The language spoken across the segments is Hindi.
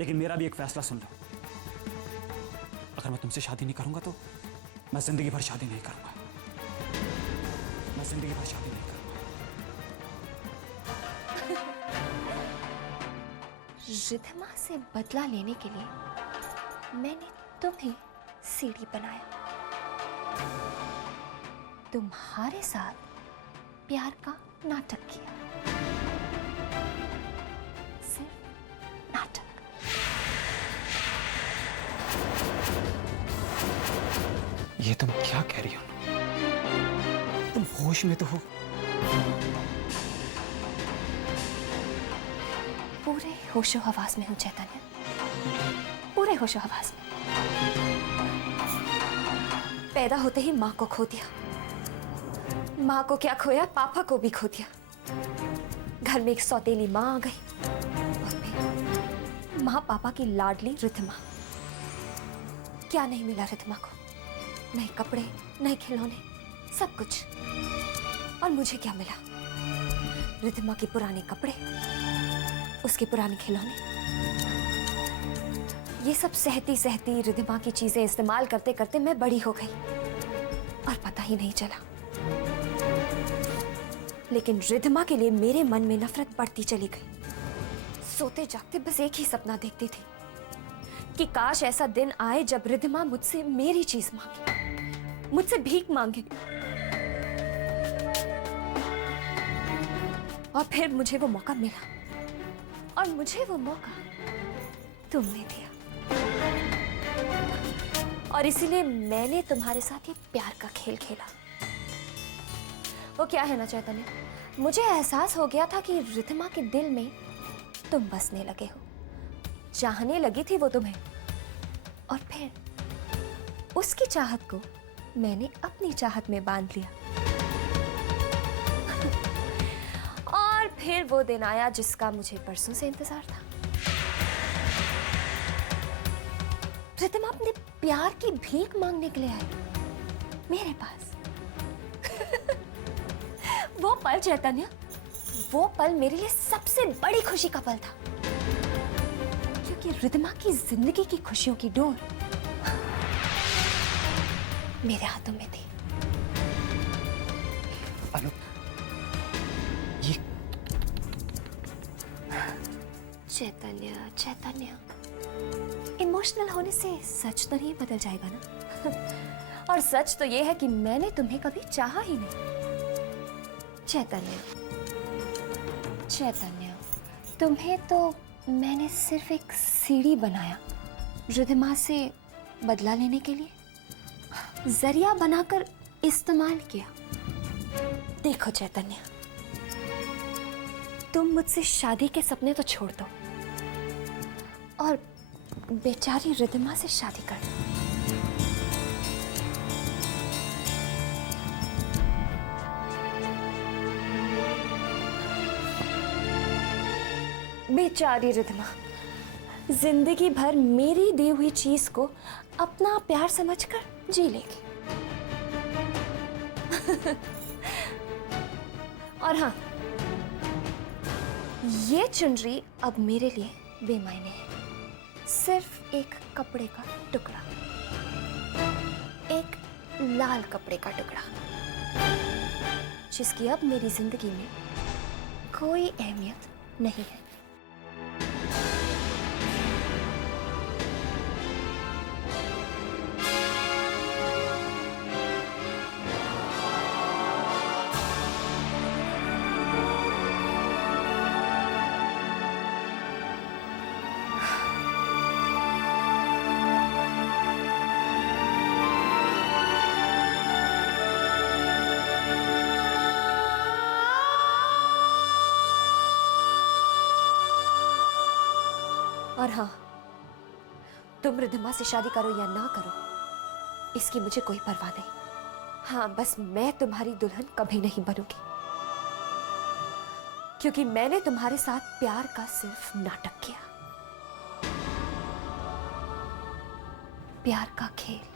लेकिन मेरा भी एक फैसला सुन लो। अगर मैं तुमसे शादी नहीं करूंगा तो मैं जिंदगी भर शादी नहीं करूंगा। मैं जिंदगी भर शादी नहीं करूंगा। रिद्धिमा से बदला लेने के लिए मैंने तुम्हें सीढ़ी बनाया। तुम्हारे साथ प्यार का नाटक किया। सिर्फ नाटक। ये तुम क्या कह रही हो? तुम होश में तो हो? पूरे होशो हवास में हूं चैतन्य, पूरे होशो हवास में। पैदा होते ही मां को खो दिया, मां को क्या खोया, पापा को भी खो दिया। घर में एक सौतेली मां आ गई और फिर मां पापा की लाडली रिद्धिमा। क्या नहीं मिला रिद्धिमा को? नए कपड़े, नए खिलौने, सब कुछ। और मुझे क्या मिला? रिद्धिमा के पुराने कपड़े, उसके पुराने खिलौने। ये सब सहती सहती रिद्धिमा की चीजें इस्तेमाल करते करते मैं बड़ी हो गई और पता ही नहीं चला। लेकिन रिद्धिमा के लिए मेरे मन में नफरत बढ़ती चली गई। सोते जागते बस एक ही सपना देखती थी कि काश ऐसा दिन आए जब रिद्धिमा मुझसे मेरी चीज मांगे, मुझसे भीख मांगे। और फिर मुझे वो मौका मिला, और मुझे वो मौका तुमने दिया। और इसीलिए मैंने तुम्हारे साथ ये प्यार का खेल खेला। वो क्या है ना चैतन्य, मुझे एहसास हो गया था कि रिद्धिमा के दिल में तुम बसने लगे हो, चाहने लगी थी वो तुम्हें। और फिर उसकी चाहत को मैंने अपनी चाहत में बांध लिया। और फिर वो दिन आया जिसका मुझे परसों से इंतजार था। रिद्धिमा अपने प्यार की भीख मांगने के लिए आई मेरे पास। वो पल चैतन्य, वो पल मेरे लिए सबसे बड़ी खुशी का पल था, क्योंकि रिद्धिमा की जिंदगी की खुशियों की डोर मेरे हाथों में थी। अनु, ये चैतन्य, चैतन्य, इमोशनल होने से सच तो नहीं बदल जाएगा ना? और सच तो ये है कि मैंने तुम्हें कभी चाहा ही नहीं। चैतन्य, चैतन्य, तुम्हें तो मैंने सिर्फ एक सीढ़ी बनाया रिद्धिमा से बदला लेने के लिए, जरिया बनाकर इस्तेमाल किया। देखो चैतन्य, तुम मुझसे शादी के सपने तो छोड़ दो और बेचारी रिद्धिमा से शादी कर दो। बेचारी रिद्धिमा जिंदगी भर मेरी दी हुई चीज को अपना प्यार समझकर जी लेगी। और हाँ, ये चुनरी अब मेरे लिए बेमायने है। सिर्फ एक कपड़े का टुकड़ा, एक लाल कपड़े का टुकड़ा, जिसकी अब मेरी जिंदगी में कोई अहमियत नहीं है। और हाँ, तुम रिद्धिमा से शादी करो या ना करो, इसकी मुझे कोई परवाह नहीं। हाँ, बस मैं तुम्हारी दुल्हन कभी नहीं बनूंगी, क्योंकि मैंने तुम्हारे साथ प्यार का सिर्फ नाटक किया, प्यार का खेल।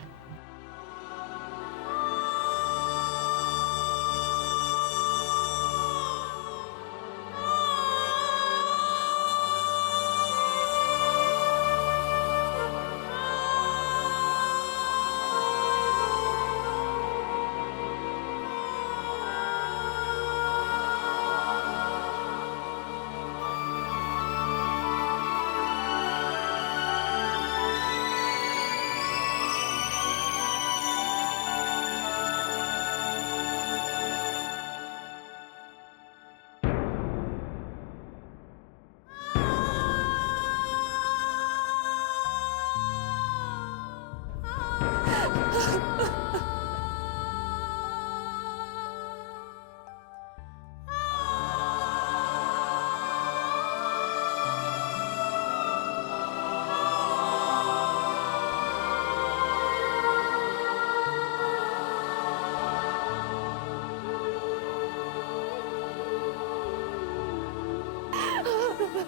हेलो।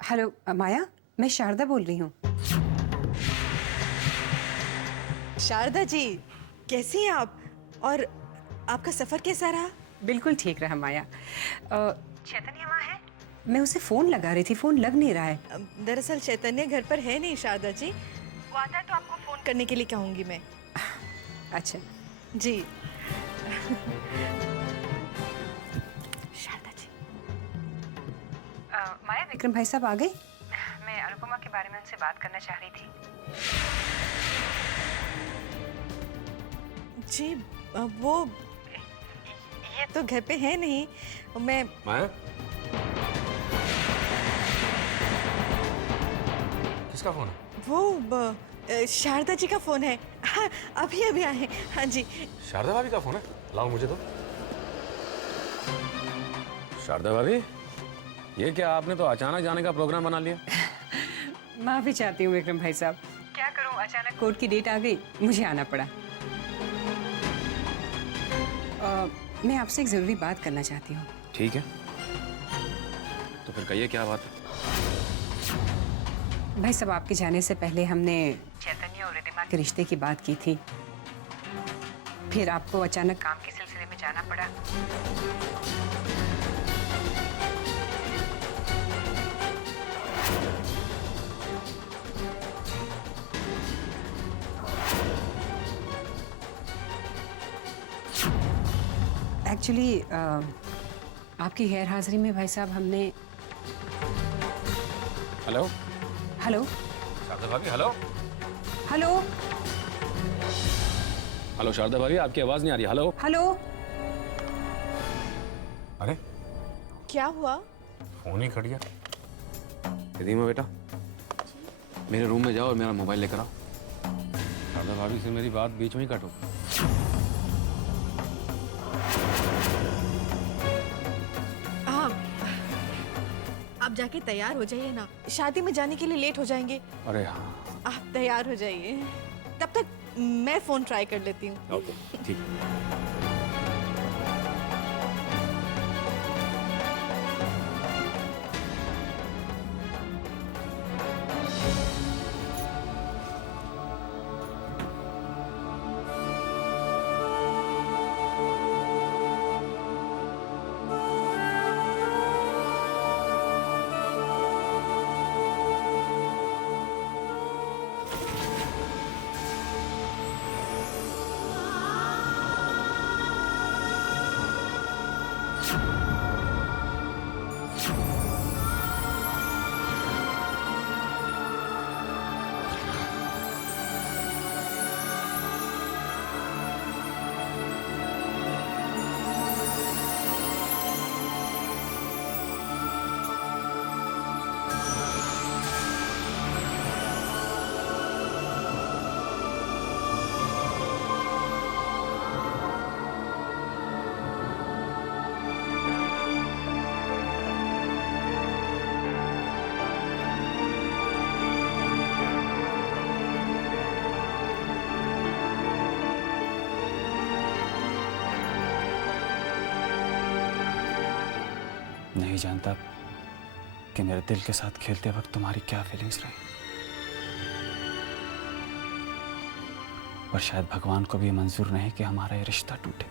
हेलो माया, मैं शारदा बोल रही हूँ। शारदा जी, कैसी हैं आप? और आपका सफर कैसा रहा? बिल्कुल ठीक रहा माया। चैतन्य वहाँ है? मैं उसे फोन लगा रही थी, फोन लग नहीं रहा है। दरअसल चैतन्य घर पर है नहीं शारदा जी। वो आता है तो आपको फोन करने के लिए कहूंगी मैं। अच्छा जी। शारदा जी। माया, विक्रम भाई साहब आ गए? मैं अनुपमा के बारे में उनसे बात करना चाह रही थी। जी वो ये तो घर पे है नहीं। मैं माया, किसका फोन है? वो शारदा जी का फोन है। हाँ, अभी अभी आए। हाँ जी। शारदा भाभी का फोन है? लाओ मुझे तो। शारदा भाभी, ये क्या आपने तो अचानक जाने का प्रोग्राम बना लिया? माफी चाहती हूँ विक्रम भाई साहब, क्या करूँ, अचानक कोर्ट की डेट आ गई, मुझे आना पड़ा। मैं आपसे एक जरूरी बात करना चाहती हूँ। ठीक है, तो फिर कहिए क्या बात है? भाई साहब, आपके जाने से पहले हमने चैतन्य और रिद्धिमा के रिश्ते की बात की थी। फिर आपको अचानक काम के सिलसिले में जाना पड़ा। एक्चुअली आपकी गैर हाजिरी में भाई साहब हमने। हेलो हेलो शारदा भाभी, हेलो हेलो हेलो शारदा भाभी, आपकी आवाज नहीं आ रही। Hello hello. अरे क्या हुआ? फोन ही कट गया। रिद्धिमा बेटा, मेरे रूम में जाओ और मेरा मोबाइल लेकर आओ। शारदा भाभी से मेरी बात बीच में ही कट हो। आप जाके तैयार हो जाइए ना, शादी में जाने के लिए लेट हो जाएंगे। अरे हाँ, आप तैयार हो जाइए, तब तक मैं फोन ट्राई कर लेती हूँ। ओके ठीक। नहीं जानता कि मेरे दिल के साथ खेलते वक्त तुम्हारी क्या फीलिंग्स रही, और शायद भगवान को भी मंजूर नहीं कि हमारा ये रिश्ता टूटे।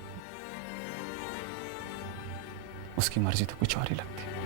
उसकी मर्जी तो कुछ और ही लगती है।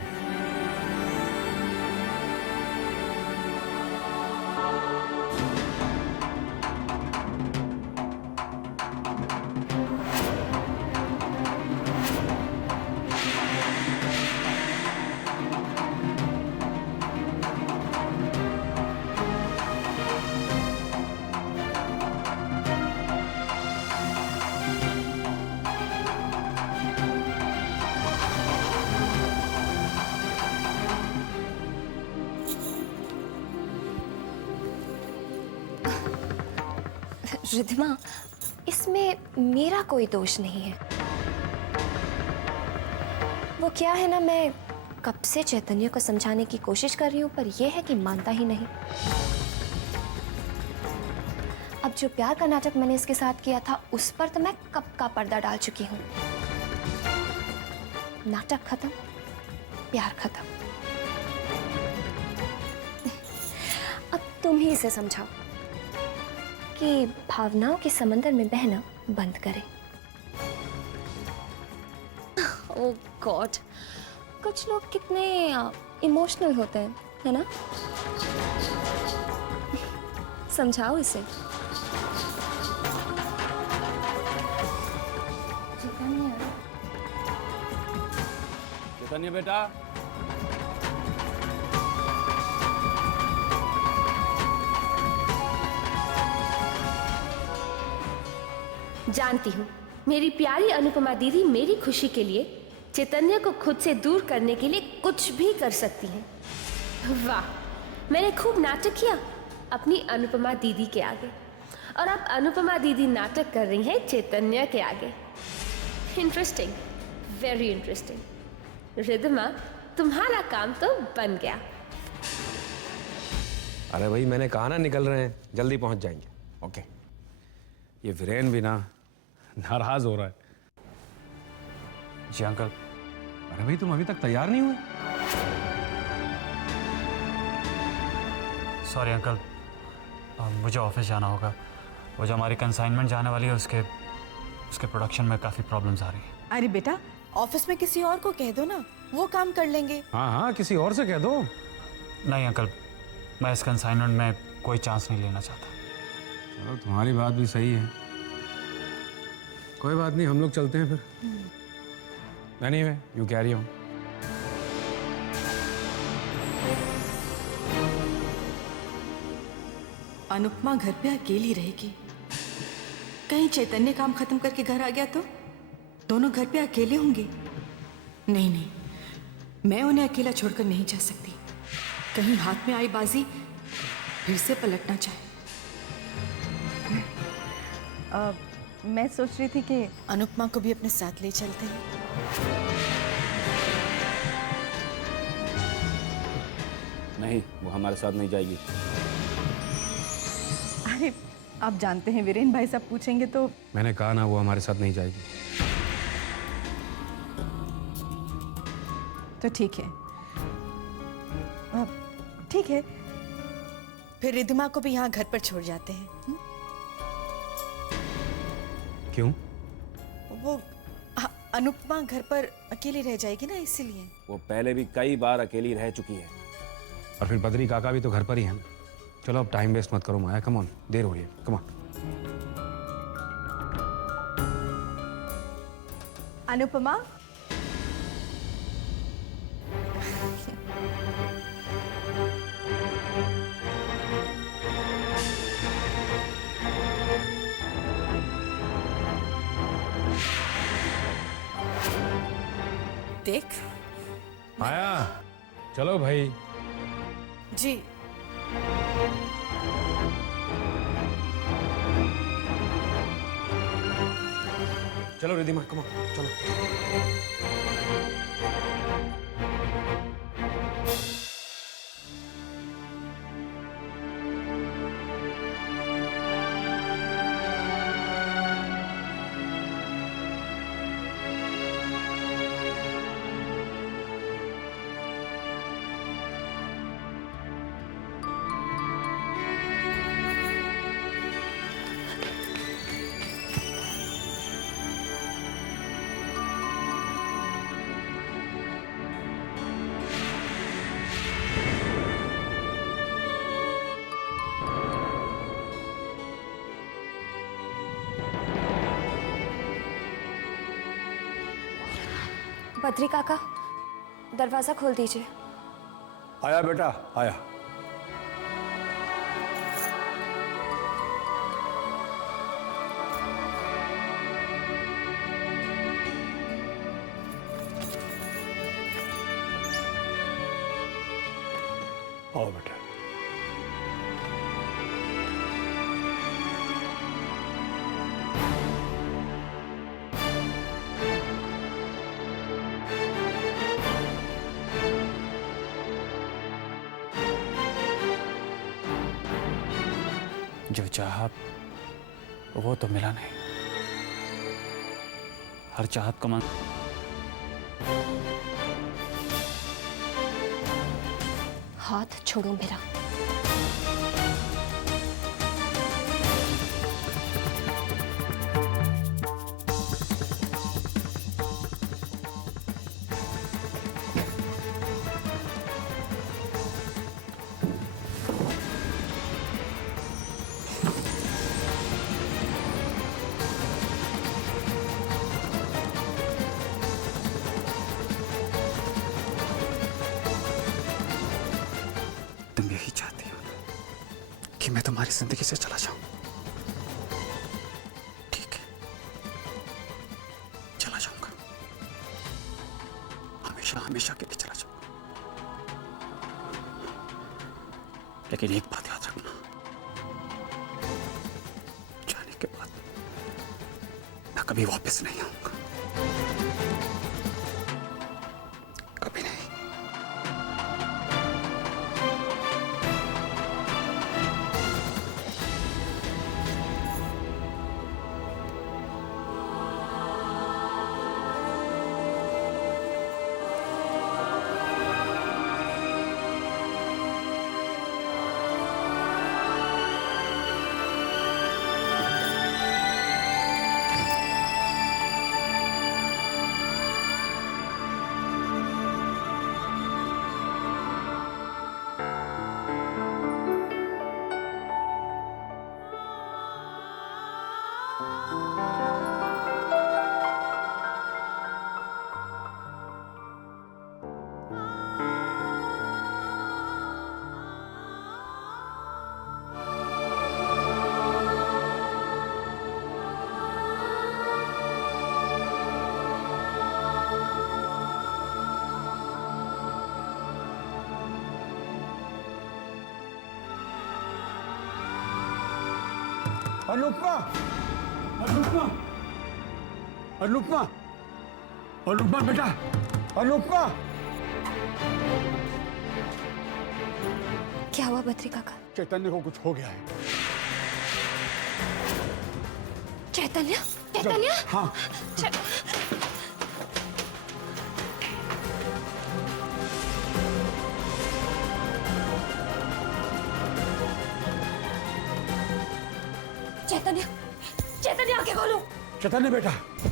रिद्धिमा, इसमें मेरा कोई दोष नहीं है। वो क्या है ना, मैं कब से चैतन्य को समझाने की कोशिश कर रही हूँ, पर यह है कि मानता ही नहीं। अब जो प्यार का नाटक मैंने इसके साथ किया था, उस पर तो मैं कब का पर्दा डाल चुकी हूँ। नाटक खत्म, प्यार खत्म। अब तुम ही इसे समझाओ कि भावनाओं के समंदर में बहना बंद करे। ओह गॉड, कुछ लोग कितने इमोशनल होते हैं, है ना? समझाओ इसे। चैतन्य बेटा, जानती हूँ मेरी प्यारी अनुपमा दीदी मेरी खुशी के लिए चैतन्य को खुद से दूर करने के लिए कुछ भी कर सकती हैं। वाह, मैंने खूब नाटक किया अपनी अनुपमा दीदी के आगे, और अब अनुपमा दीदी नाटक कर रही हैं चैतन्य के आगे। Interesting, very interesting. रिद्धिमा, तुम्हारा काम तो बन गया। अरे भाई मैंने कहा ना निकल रहे हैं, जल्दी पहुंच जाएंगे। ओके। ये वीरेन भी ना नाराज हो रहा है। जी अंकल। अरे भाई तुम अभी तक तैयार नहीं हुए? सॉरी अंकल, मुझे ऑफिस जाना होगा। वो जो हमारी कंसाइनमेंट जाने वाली है, उसके प्रोडक्शन में काफ़ी प्रॉब्लम्स आ रही हैं। अरे बेटा, ऑफिस में किसी और को कह दो ना, वो काम कर लेंगे। हाँ हाँ, किसी और से कह दो। नहीं अंकल, मैं इस कंसाइनमेंट में कोई चांस नहीं लेना चाहता। चलो तुम्हारी बात भी सही है, कोई बात नहीं, हम लोग चलते हैं फिर। Anyway, you carry on. Anupama घर पे अकेली रहेगी। कहीं चैतन्य काम खत्म करके घर आ गया तो दोनों घर पे अकेले होंगे। नहीं नहीं, मैं उन्हें अकेला छोड़कर नहीं जा सकती। कहीं हाथ में आई बाजी फिर से पलटना चाहे। मैं सोच रही थी कि अनुपमा को भी अपने साथ ले चलते हैं। नहीं, वो हमारे साथ नहीं जाएगी। अरे आप जानते हैं वीरेन भाई साहब पूछेंगे तो। मैंने कहा ना, वो हमारे साथ नहीं जाएगी। तो ठीक है, ठीक है। फिर रिद्धिमा को भी यहाँ घर पर छोड़ जाते हैं। क्यों? वो अनुपमा घर पर अकेली रह जाएगी ना, इसीलिए। वो पहले भी कई बार अकेली रह चुकी है, और फिर बद्री काका भी तो घर पर ही है ना। चलो अब टाइम वेस्ट मत करो माया, कम ऑन, देर हो रही है, कम ऑन। अनुपमा, देख माया, चलो भाई। जी। चलो रिद्धिमा, कम ऑन, चलो। बद्री काका, दरवाजा खोल दीजिए। आया बेटा, आया। आओ बेटा। जो चाहा वो तो मिला नहीं। हर चाहत को हाथ छोड़ो मेरा। तुम यही चाहती हो कि मैं तुम्हारी जिंदगी से चला जाऊं? ठीक है, चला जाऊंगा, हमेशा हमेशा के लिए चला जाऊंगा। लेकिन एक बात याद रखना, जाने के बाद मैं कभी वापस नहीं आऊंगा, कभी नहीं। अनुपमा, अनुपमा, अनुपमा, अनुपमा बेटा, अनुपमा। क्या हुआ बद्री काका? चैतन्य को कुछ हो गया है। चैतन्य? चैतन्य? हाँ। चैतन्य, चैतन्य आंखें खोलो। चैतन्य बेटा,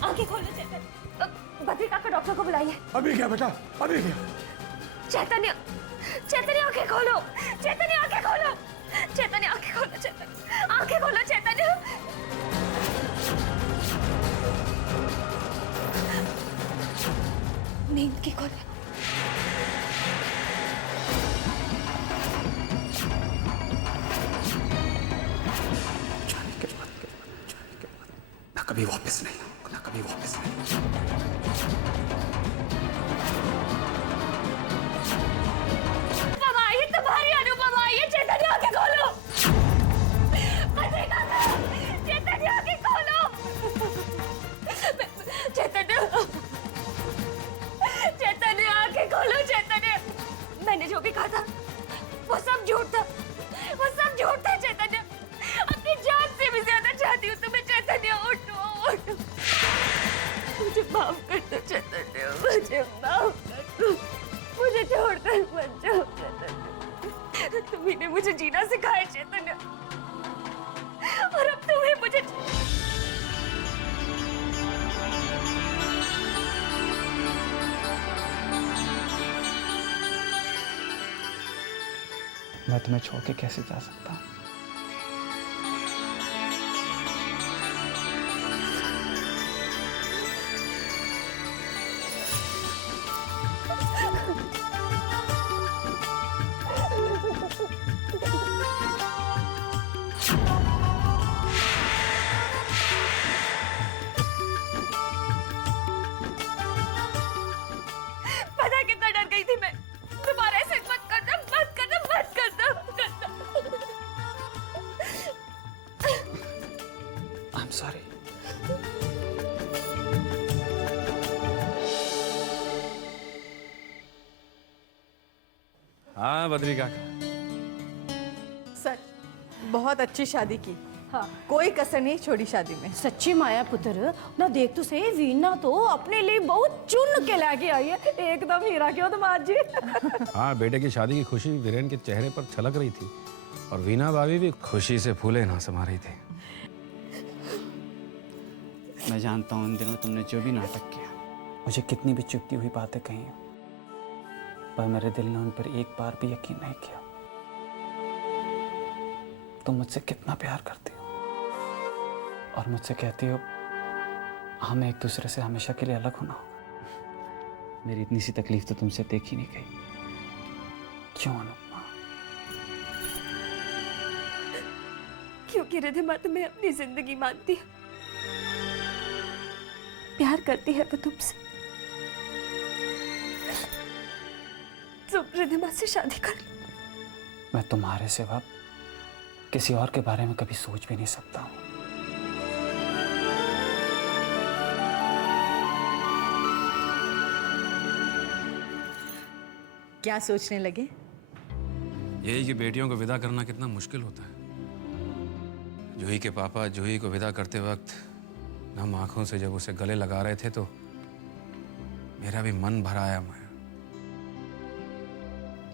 आंखें खोलो चैतन्य। बद्री काका डॉक्टर को बुलाइए। अभी क्या बेटा, अभी क्या? चैतन्य, चैतन्य आंखें खोलो। चैतन्य आंखें खोलो। चैतन्य आंखें खोलो। चैतन्य आंखें खोलो। चैतन्य नींद की खोलो। मैं कभी वापस नहीं आऊंगा, मैं कभी वापस नहीं। अनुपमा आई, तुम्हारी अनुपमा आई है। चैतन्य आंखें खोलो। बद्री काका, चैतन्य आंखें खोलो। चैतन्य, चैतन्य आंखें खोलो। चैतन्य, मैंने जो भी कहा था वो सब झूठ था, वो सब झूठ था। चैतन्य, अपनी जान से भी ज्यादा चाहती हूँ तुम्हें। चैतन्य उठो, उठो। मुझे माफ कर दो चैतन्य, मुझे माफ कर दो। मुझे छोड़कर मत जाओ चैतन्य। तुम्ही ने मुझे जीना सिखाया चैतन्य, और अब तुम्हें मुझे मैं तुम्हें छोड़ के कैसे जा सकता हूँ? पता कितना डर गई थी मैं। दोबारा ऐसे मत करना, मत करना, मत करना, I'm sorry. हाँ बद्री काका, सर, बहुत अच्छी शादी की। हाँ कोई कसर नहीं छोड़ी शादी में। सच्ची माया पुत्र ना, देख तो सही, वीना तो अपने लिए बहुत चुन के लाके आई है, एकदम हीरा क्यों दामाद जी। हाँ, बेटे की शादी की खुशी वीरेन के चेहरे पर छलक रही थी और वीना भाभी भी खुशी से फूले ना समा रही थी। मैं जानता हूँ उन दिनों तुमने जो भी नाटक किया, मुझे कितनी भी चुभती हुई बातें कही, पर मेरे दिल ने उन पर एक बार भी यकीन नहीं किया। तुम मुझसे कितना प्यार करती हो और मुझसे कहती हो हमें एक दूसरे से हमेशा के लिए अलग होना होगा। मेरी इतनी सी तकलीफ तो तुमसे देखी नहीं गई। क्यों अनुपमा? क्योंकि रिधिमा तुम्हें अपनी जिंदगी मानती है, प्यार करती है वो तुमसे। तुम रिधिमा से शादी कर लो। मैं तुम्हारे सिवा किसी और के बारे में कभी सोच भी नहीं सकता हूँ। क्या सोचने लगे? यही कि बेटियों को विदा करना कितना मुश्किल होता है। जूही के पापा जूही को विदा करते वक्त नम आंखों से जब उसे गले लगा रहे थे तो मेरा भी मन भर आया।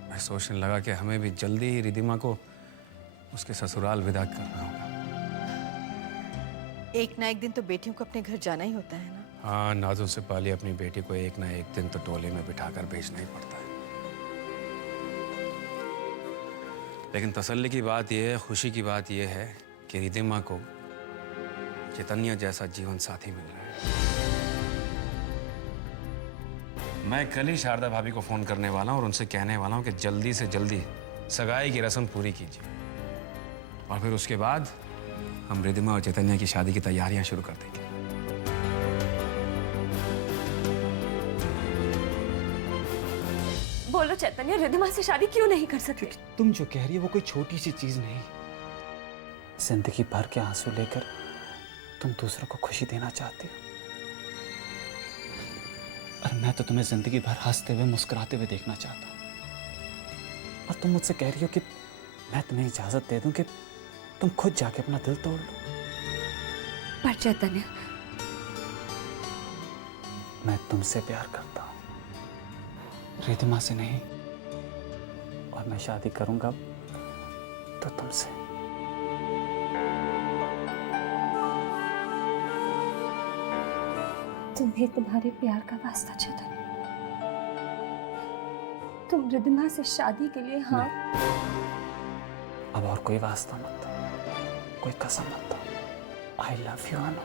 मैं सोचने लगा कि हमें भी जल्दी ही रिधिमा को उसके ससुराल विदा करना होगा। एक ना एक दिन तो बेटियों को अपने घर जाना ही होता है ना। हाँ, नाजों से पाली अपनी बेटी को एक ना एक दिन तो टोले में बिठाकर भेजना ही पड़ता है। लेकिन तसल्ली की बात यह है, खुशी की बात यह है कि रिधिमा को चैतन्य जैसा जीवन साथी मिल रहा है। मैं कल ही शारदा भाभी को फोन करने वाला हूँ और उनसे कहने वाला हूँ कि जल्दी से जल्दी सगाई की रस्म पूरी कीजिए और फिर उसके बाद हम रिधिमा और चैतन्य की शादी की तैयारियां शुरू कर देंगे। बोलो चैतन्य, रिधिमा से शादी क्यों नहीं कर सकते? तुम जो कह रही है वो कोई छोटी सी चीज नहीं। जिंदगी भर के आंसू लेकर तुम दूसरों को खुशी देना चाहती हो, और मैं तो तुम्हें जिंदगी भर हंसते हुए मुस्कुराते हुए देखना चाहता हूँ। और तुम मुझसे कह रही हो कि मैं तुम्हें इजाजत दे दूं कि तुम खुद जाके अपना दिल तोड़ लो। पर चैतन्य, मैं तुमसे प्यार करता हूँ, रिधिमा से नहीं, और मैं शादी करूंगा तो तुमसे। तुम्हें तुम्हारे प्यार का वास्ता चैतन्य, तुम रिधिमा से शादी के लिए हाँ। अब और कोई वास्ता मत दो, कोई कसम मत दो। आई लव यू अनु।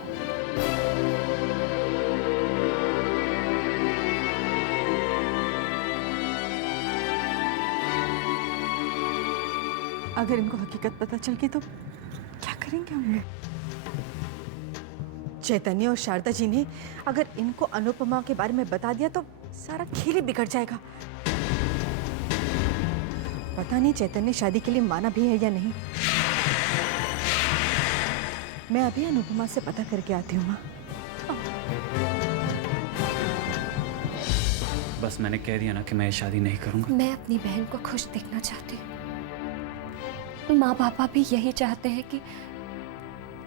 अगर इनको हकीकत पता चल गई तो क्या करेंगे हम लोग? चैतन्य और शारदा जी ने अगर इनको अनुपमा के बारे में बता दिया तो सारा खेल ही बिगड़ जाएगा। पता नहीं चैतन्य शादी के लिए माना भी है या नहीं। मैं अभी अनुपमा से पता करके आती हूँ माँ। बस मैंने कह दिया ना कि मैं ये शादी नहीं करूंगा। मैं अपनी बहन को खुश देखना चाहती हूँ। माँ पापा भी यही चाहते हैं कि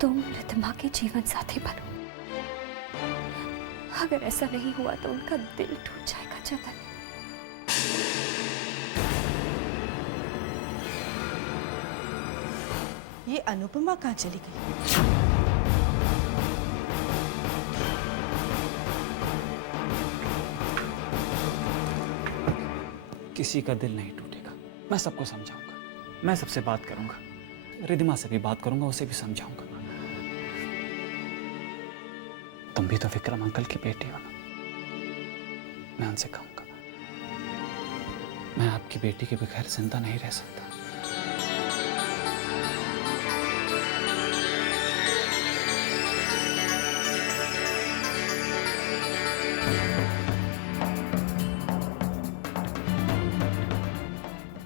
तुम रिधिमा के जीवन साथी बनो। अगर ऐसा नहीं हुआ तो उनका दिल टूट जाएगा चैतन्य। ये अनुपमा कहाँ चली गई? किसी का दिल नहीं टूटेगा, मैं सबको समझाऊंगा। मैं सबसे बात करूंगा, रिधिमा से भी बात करूंगा, उसे भी समझाऊंगा। तुम भी तो विक्रम अंकल की बेटी हो ना। मैं उनसे कहूंगा मैं आपकी बेटी के बगैर जिंदा नहीं रह सकता।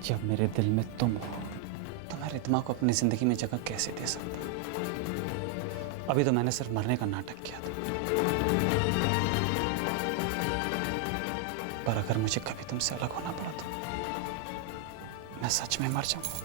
जब मेरे दिल में तुम हो तो मैं रिधिमा को अपनी जिंदगी में जगह कैसे दे सकता? अभी तो मैंने सिर्फ मरने का नाटक किया था, पर अगर मुझे कभी तुमसे अलग होना पड़ा तो मैं सच में मर जाऊंगा।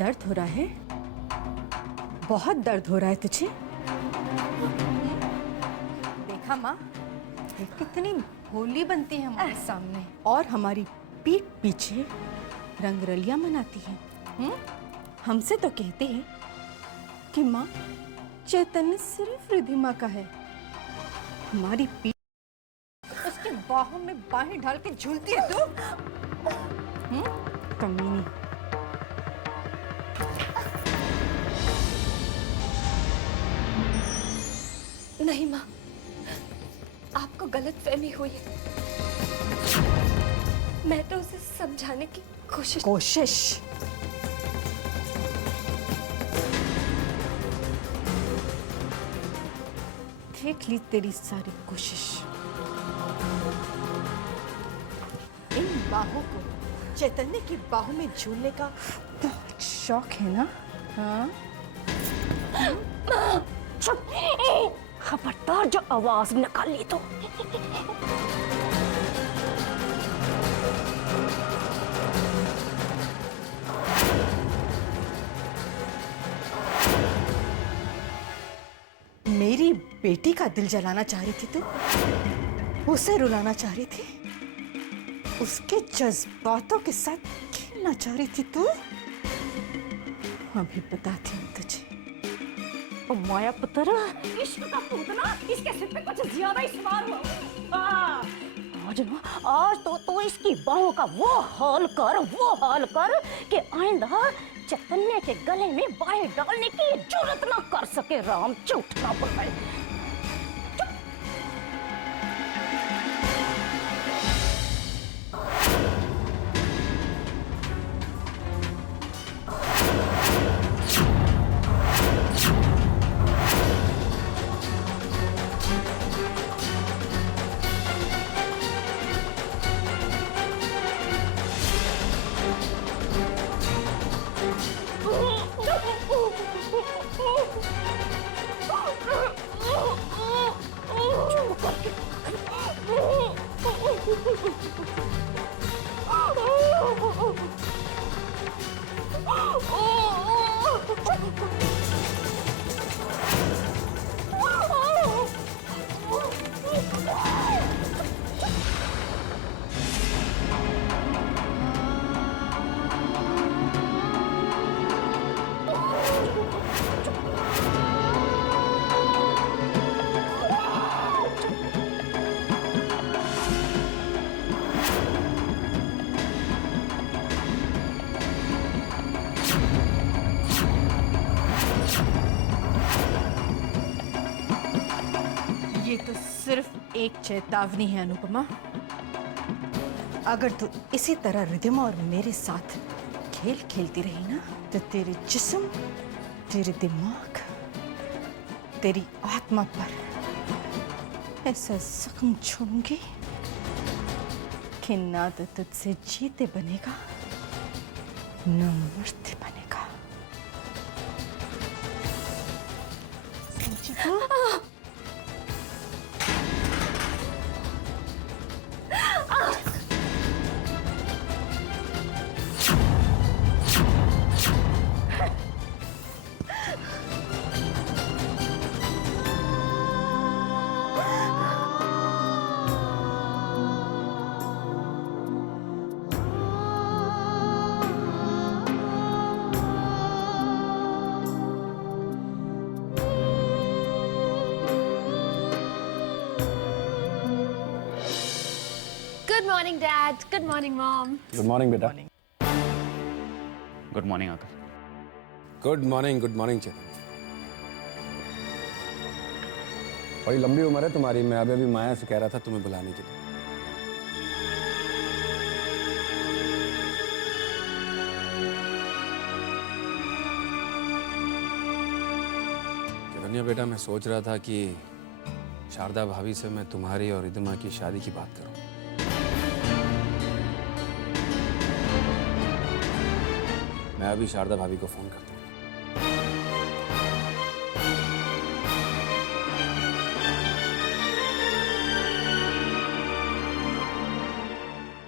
दर्द हो रहा है? बहुत दर्द हो रहा है तुझे? देखा माँ, ये कितनी भोली बनती है हमारे सामने और हमारी पीठ पीछे रंगरलियां मनाती है। हमसे तो कहते हैं कि माँ चैतन्य सिर्फ रिधिमा का है। हमारी पीठ उसके बाहों में बाहें डाल के झूलती है तू। कमीनी। नहीं माँ, आपको गलतफहमी हुई है। मैं तो उसे समझाने की कोशिश देख ली तेरी सारी कोशिश। इन बाहों को चैतन्य की बाहों में झूलने का बहुत शौक है ना? हाँ? खबरदार जो आवाज निकाली तो। मेरी बेटी का दिल जलाना चाह रही थी तू? उसे रुलाना चाह रही थी? उसके जज्बातों के साथ खेलना चाह रही थी तू? अभी बताती हूँ तुझे। ओ माया पुत्र, इश्क का पूतना इसके सिर पे कुछ ज्यादा ही सवार हुआ। आज तो इसकी बाहों का वो हाल कर कि आइंदा चैतन्य के गले में बाहें डालने की जरूरत ना कर सके। राम झूठ ना बोले। ये तो सिर्फ एक चेतावनी है अनुपमा। अगर तू इसी तरह रिधिमा और मेरे साथ खेल खेलती रही ना, तो तेरे जिस्म, तेरे दिमाग, तेरी आत्मा पर ऐसा जख्म छोड़ूंगी कि ना तो तुझसे जीते बनेगा न मरते बनेगा। समझी तू? Good morning, Dad. Good morning, Mom. Good morning बेटा। गुड मॉर्निंग अंकल। Good morning Chetan. बड़ी लंबी उम्र है तुम्हारी। मैं अभी माया से कह रहा था तुम्हें बुलाने के लिए। चैतन्य बेटा, मैं सोच रहा था कि शारदा भाभी से मैं तुम्हारी और रिधिमा की शादी की बात करूं। मैं अभी शारदा भाभी को फोन करता हूं।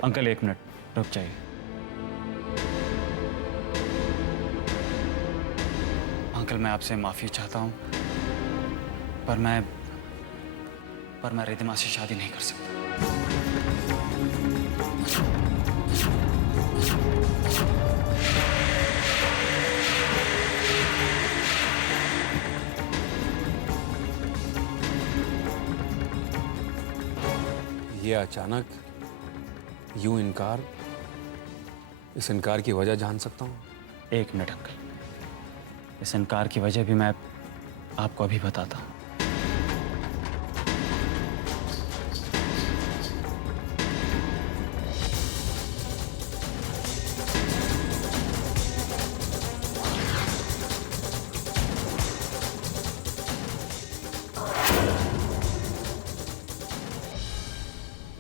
अंकल 1 मिनट रुक जाइए। अंकल मैं आपसे माफ़ी चाहता हूँ, पर मैं रिद्धिमा से शादी नहीं कर सकता। ये अचानक यूं इनकार, इस इनकार की वजह जान सकता हूँ? एक मिनट अंकल, इस इनकार की वजह भी मैं आपको अभी बताता हूँ।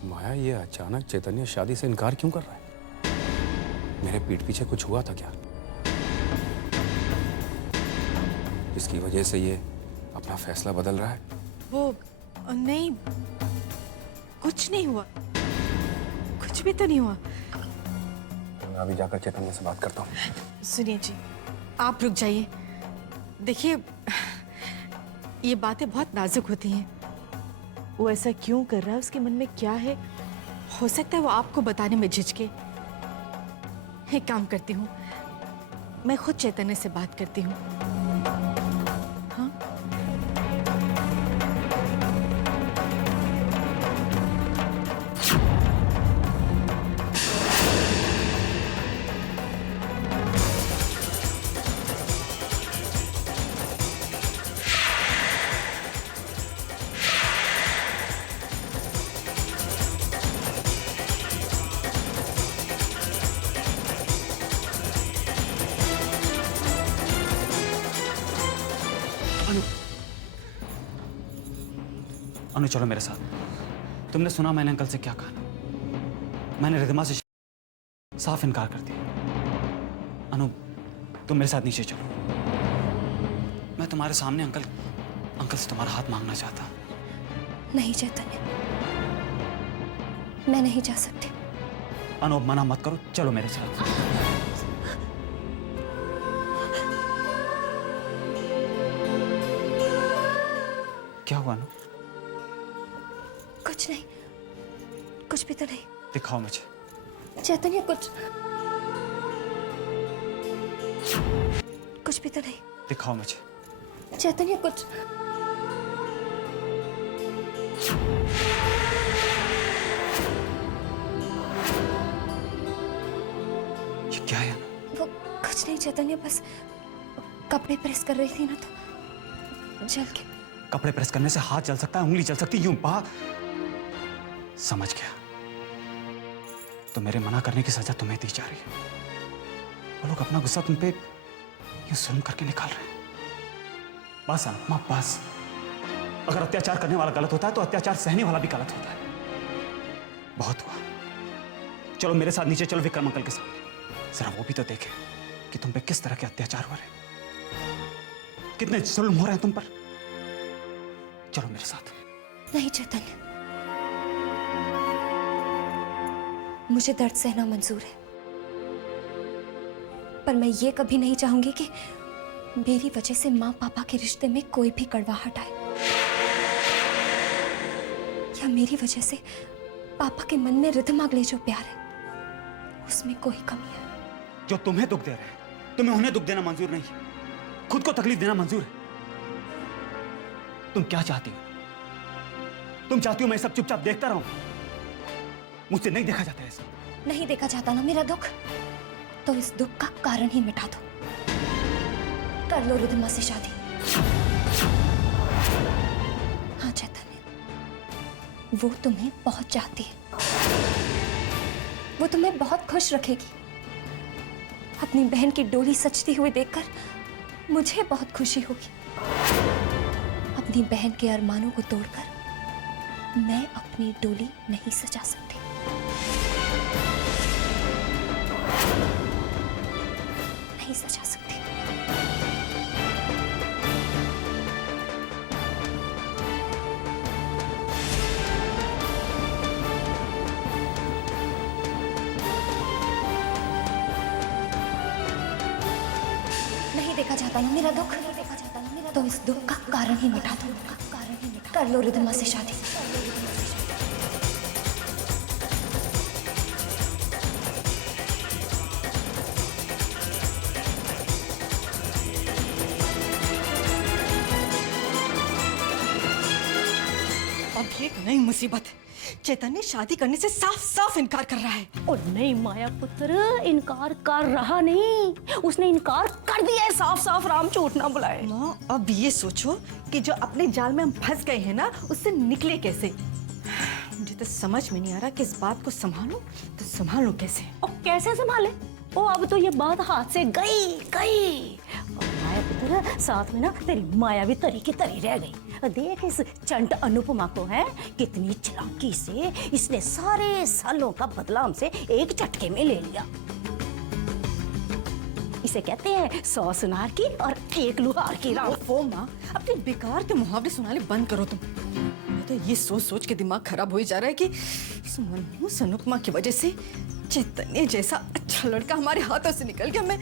माया, ये अचानक चैतन्य शादी से इनकार क्यों कर रहा है? मेरे पीठ पीछे कुछ हुआ था क्या, जिसकी वजह से ये अपना फैसला बदल रहा है? वो नहीं, कुछ नहीं हुआ, कुछ भी तो नहीं हुआ। मैं अभी जाकर चैतन्य से बात करता हूँ। सुनिए जी, आप रुक जाइए। देखिए, ये बातें बहुत नाजुक होती हैं। वो ऐसा क्यों कर रहा है, उसके मन में क्या है, हो सकता है वो आपको बताने में झिझके। एक काम करती हूँ, मैं खुद चैतन्य से बात करती हूँ। हाँ, अनु चलो मेरे साथ। तुमने सुना मैंने अंकल से क्या कहा? मैंने रिद्धिमा से साफ इनकार कर दिया। अनु तुम मेरे साथ नीचे चलो। मैं तुम्हारे सामने अंकल से तुम्हारा हाथ मांगना चाहता हूँ। नहीं चैतन्य, मैं नहीं जा सकती। अनु मना मत करो, चलो मेरे साथ। क्या हुआ अनु? कुछ नहीं, कुछ भी तो नहीं। दिखाओ मुझे। चैतन्य कुछ भी तो नहीं। दिखाओ मुझे। चैतन्य कुछ ये क्या है अनु? वो कुछ नहीं चैतन्य, बस कपड़े प्रेस कर रही थी ना तो जल के। कपड़े प्रेस करने से हाथ जल सकता है, उंगली जल सकती है, यूं पा। समझ गया। तो मेरे मना करने की सजा तुम्हें दी जा रही है। वो लोग अपना गुस्सा तुम पे यूं जुल्म करके निकाल रहे हैं। बस अनुपमा बस। अगर अत्याचार करने वाला गलत होता है तो अत्याचार सहने वाला भी गलत होता है। बहुत हुआ। चलो मेरे साथ नीचे चलो विक्रम अंकल के सामने। जरा वो भी तो देखे कि तुम पे किस तरह के अत्याचार हो रहे हैं, कितने जुल्म हो रहे हैं तुम पर। चलो मेरे साथ। नहीं चैतन्य, मुझे दर्द सहना मंजूर है, पर मैं ये कभी नहीं चाहूंगी कि मेरी वजह से माँ पापा के रिश्ते में कोई भी कड़वाहट आए, या मेरी वजह से पापा के मन में रिद्धिमा के लिए जो प्यार है उसमें कोई कमी है। जो तुम्हें दुख दे रहे हैं, तुम्हें उन्हें दुख देना मंजूर नहीं है। खुद को तकलीफ देना मंजूर है। तुम क्या चाहती हो? तुम चाहती हो मैं सब चुपचाप देखता रहूं? मुझसे नहीं देखा जाता ऐसा। नहीं देखा जाता ना मेरा दुख, तो इस दुख का कारण ही मिटा दो। कर लो रिद्धिमा से शादी। हाँ चैतन्य, वो तुम्हें बहुत चाहती है, वो तुम्हें बहुत खुश रखेगी। अपनी बहन की डोली सजती हुई देखकर मुझे बहुत खुशी होगी। अपनी बहन के अरमानों को तोड़कर मैं अपनी डोली नहीं सजा सकती। नहीं सजा सकती। नहीं नहीं देखा जाता ना मेरा दुख, तो इस दुख का कारण ही मिटा दो। कर लो रिद्धिमा से शादी। अब ये एक नई मुसीबत। चैतन्य शादी करने से साफ साफ इनकार कर रहा है। और नहीं माया पुत्र, इनकार कर रहा नहीं, उसने इनकार कर दिया है साफ साफ। राम झूठ ना बुलाए। माँ अब ये सोचो कि जो अपने जाल में हम फंस गए हैं ना, उससे निकले कैसे। मुझे तो समझ में नहीं आ रहा कि इस बात को संभालूं तो संभालूं कैसे। और कैसे संभाले? ओ अब तो ये बात हाथ से गई गई। और माया पुत्र, साथ में ना तेरी माया भी तरी की तरी रह गई। और देख इस चंट अनुपमा को, है कितनी चालाकी से इसने सारे सालों का बदला हमसे एक झटके में ले लिया। इसे कहते हैं 100 सुनार की और 1 लुहार की। राम वो माँ, अपने बेकार के मुहावरे सुनाने बंद करो तुम। मैं तो ये सोच सोच के दिमाग खराब हो ही जा रहा है कि उस मनहूस अनुपमा की वजह से चैतन्य जैसा अच्छा लड़का हमारे हाथों से निकल गया। मैं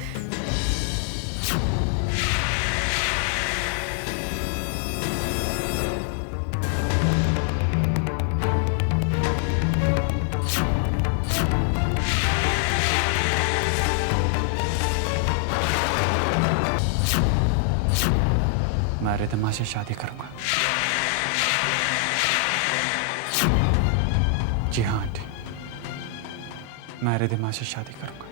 रिद्धिमा से शादी करूंगा। जी हाँ आंटी, मैं रिद्धिमा से शादी करूंगा।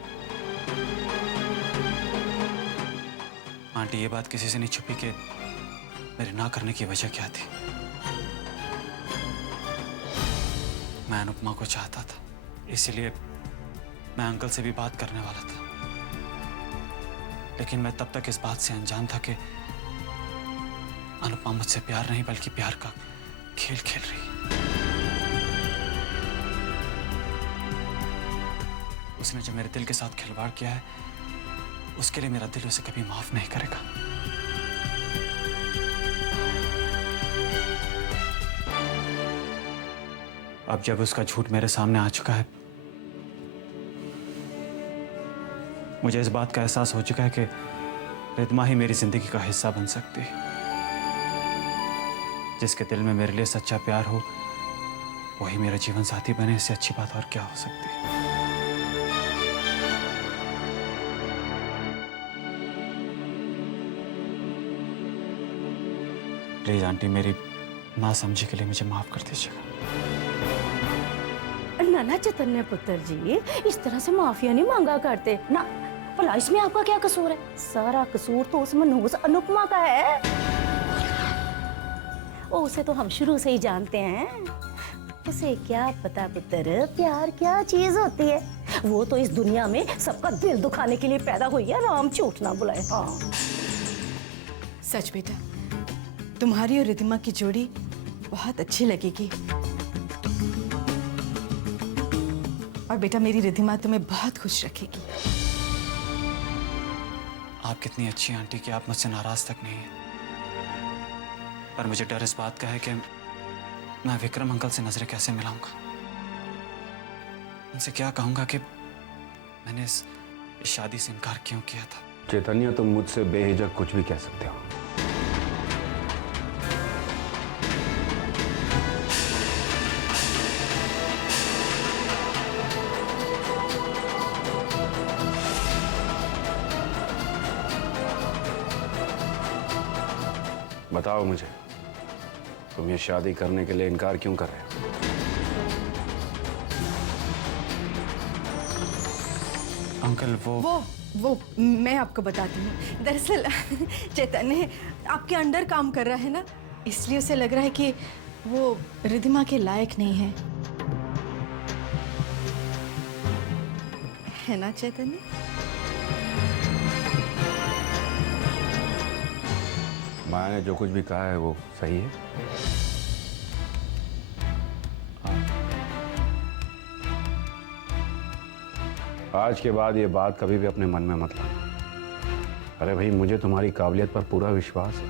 आंटी ये बात किसी से नहीं छुपी कि मेरे ना करने की वजह क्या थी। मैं अनुपमा को चाहता था, इसीलिए मैं अंकल से भी बात करने वाला था। लेकिन मैं तब तक इस बात से अनजान था कि अनुपमा मुझसे प्यार नहीं बल्कि प्यार का खेल खेल रही है। उसने जो मेरे दिल के साथ खिलवाड़ किया है, उसके लिए मेरा दिल उसे कभी माफ नहीं करेगा। अब जब उसका झूठ मेरे सामने आ चुका है, मुझे इस बात का एहसास हो चुका है कि रिद्धिमा ही मेरी जिंदगी का हिस्सा बन सकती है। जिसके दिल में मेरे लिए सच्चा प्यार हो, वही मेरा जीवन साथी बने। इससे अच्छी बात और क्या हो सकती है। प्लीज आंटी, मेरी ना समझी के लिए मुझे माफ कर दीजिएगा। ना चैतन्य पुत्र जी, इस तरह से माफिया नहीं मांगा करते ना। भला इसमें आपका क्या कसूर है? सारा कसूर तो उस मनहूस अनुपमा का है। ओ, उसे तो हम शुरू से ही जानते हैं। उसे क्या पता पुत्र प्यार क्या चीज होती है। वो तो इस दुनिया में सबका दिल दुखाने के लिए पैदा हुई है। राम झूठ ना बुलाए। हाँ सच बेटा, तुम्हारी और रिद्धिमा की जोड़ी बहुत अच्छी लगेगी। और बेटा मेरी रिद्धिमा तुम्हें बहुत खुश रखेगी। आप कितनी अच्छी आंटी कि आप मुझसे नाराज तक नहीं है। पर मुझे डर इस बात का है कि मैं विक्रम अंकल से नजरें कैसे मिलाऊंगा। उनसे क्या कहूंगा कि मैंने इस शादी से इनकार क्यों किया था। चैतन्य, तुम मुझसे बेहिजक कुछ भी कह सकते हो। बताओ मुझे, तुम ये शादी करने के लिए इनकार क्यों कर रहे हो? अंकल वो मैं आपको बताती हूँ। दरअसल चैतन्य आपके अंडर काम कर रहा है ना, इसलिए उसे लग रहा है कि वो रिद्धिमा के लायक नहीं है ना चैतन्य? माँ ने जो कुछ भी कहा है वो सही है। आज के बाद ये बात कभी भी अपने मन में मत लाना। अरे भाई, मुझे तुम्हारी काबिलियत पर पूरा विश्वास है।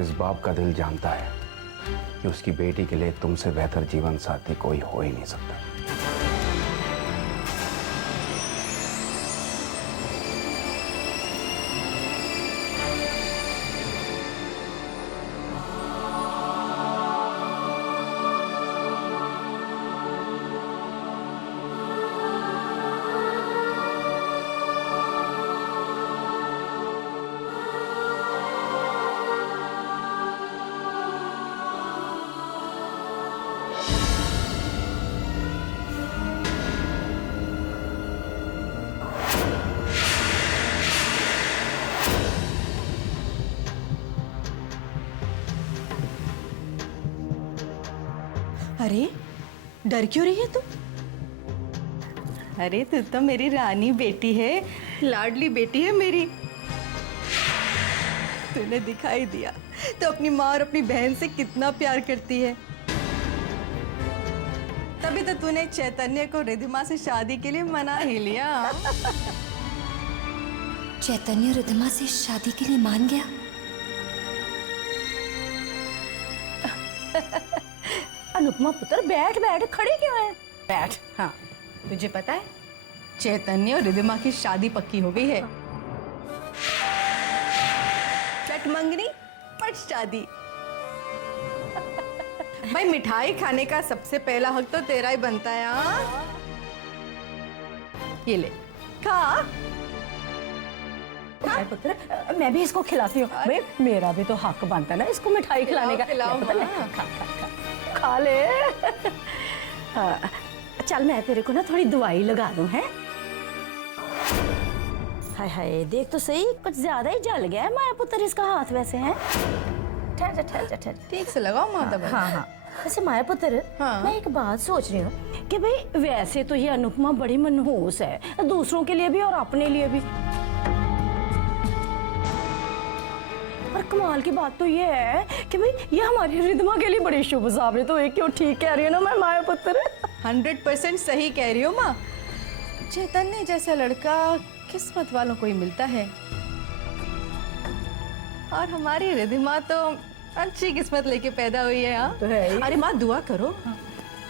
इस बाप का दिल जानता है कि उसकी बेटी के लिए तुमसे बेहतर जीवन साथी कोई हो ही नहीं सकता। अरे डर क्यों रही है तू? अरे तू तो मेरी रानी बेटी है, लाडली बेटी है मेरी। तूने दिखाई दिया तो अपनी माँ और अपनी बहन से कितना प्यार करती है। तभी तो तूने चैतन्य को रिधिमा से शादी के लिए मना ही लिया। चैतन्य रिधिमा से शादी के लिए मान गया? अनुपमा पुत्र बैठ बैठ, खड़े क्यों है? बैठ। हाँ, तुझे पता है चैतन्य और रिधिमा की शादी पक्की हो गई है। चट मंगनी पट शादी। भाई मिठाई खाने का सबसे पहला हक तो तेरा ही बनता है। हाँ, ये ले खा। माया पुत्र, मैं भी इसको खिलाती हूँ। भाई मेरा भी तो हक बनता है ना इसको मिठाई खिलाने का। खिलाओ, पता नहीं, हाँ। खा खा खा खा ले। हाँ, चल मैं तेरे को ना थोड़ी दवाई लगा दूं, है? हाय हाय, देख तो सही, कुछ ज्यादा ही जल गया है माया पुत्र इसका हाथ वैसे, है? ठहर जा ठहर जा ठहर जा। ठीक से लगाओ माता बहन। हाँ हाँ। वैसे माया पुत्र, हाँ। मैं एक बात सोच रही हूँ कि भाई वैसे तो ये अनुपमा बड़ी मनहूस है, दूसरों के लिए भी और अपने लिए भी। पर कमाल की बात तो ये है कि भाई ये हमारी रिधिमा के लिए बड़ी शुभ साबित हुई। क्यों ठीक कह रही है ना मैं माया पुत्र? 100% सही कह रही हो माँ। चैतन्य जैसा लड़का किस्मत वालों को ही मिलता है, और हमारी रिधिमा तो अच्छी किस्मत लेके पैदा हुई है। हाँ तो है ही। अरे माँ दुआ करो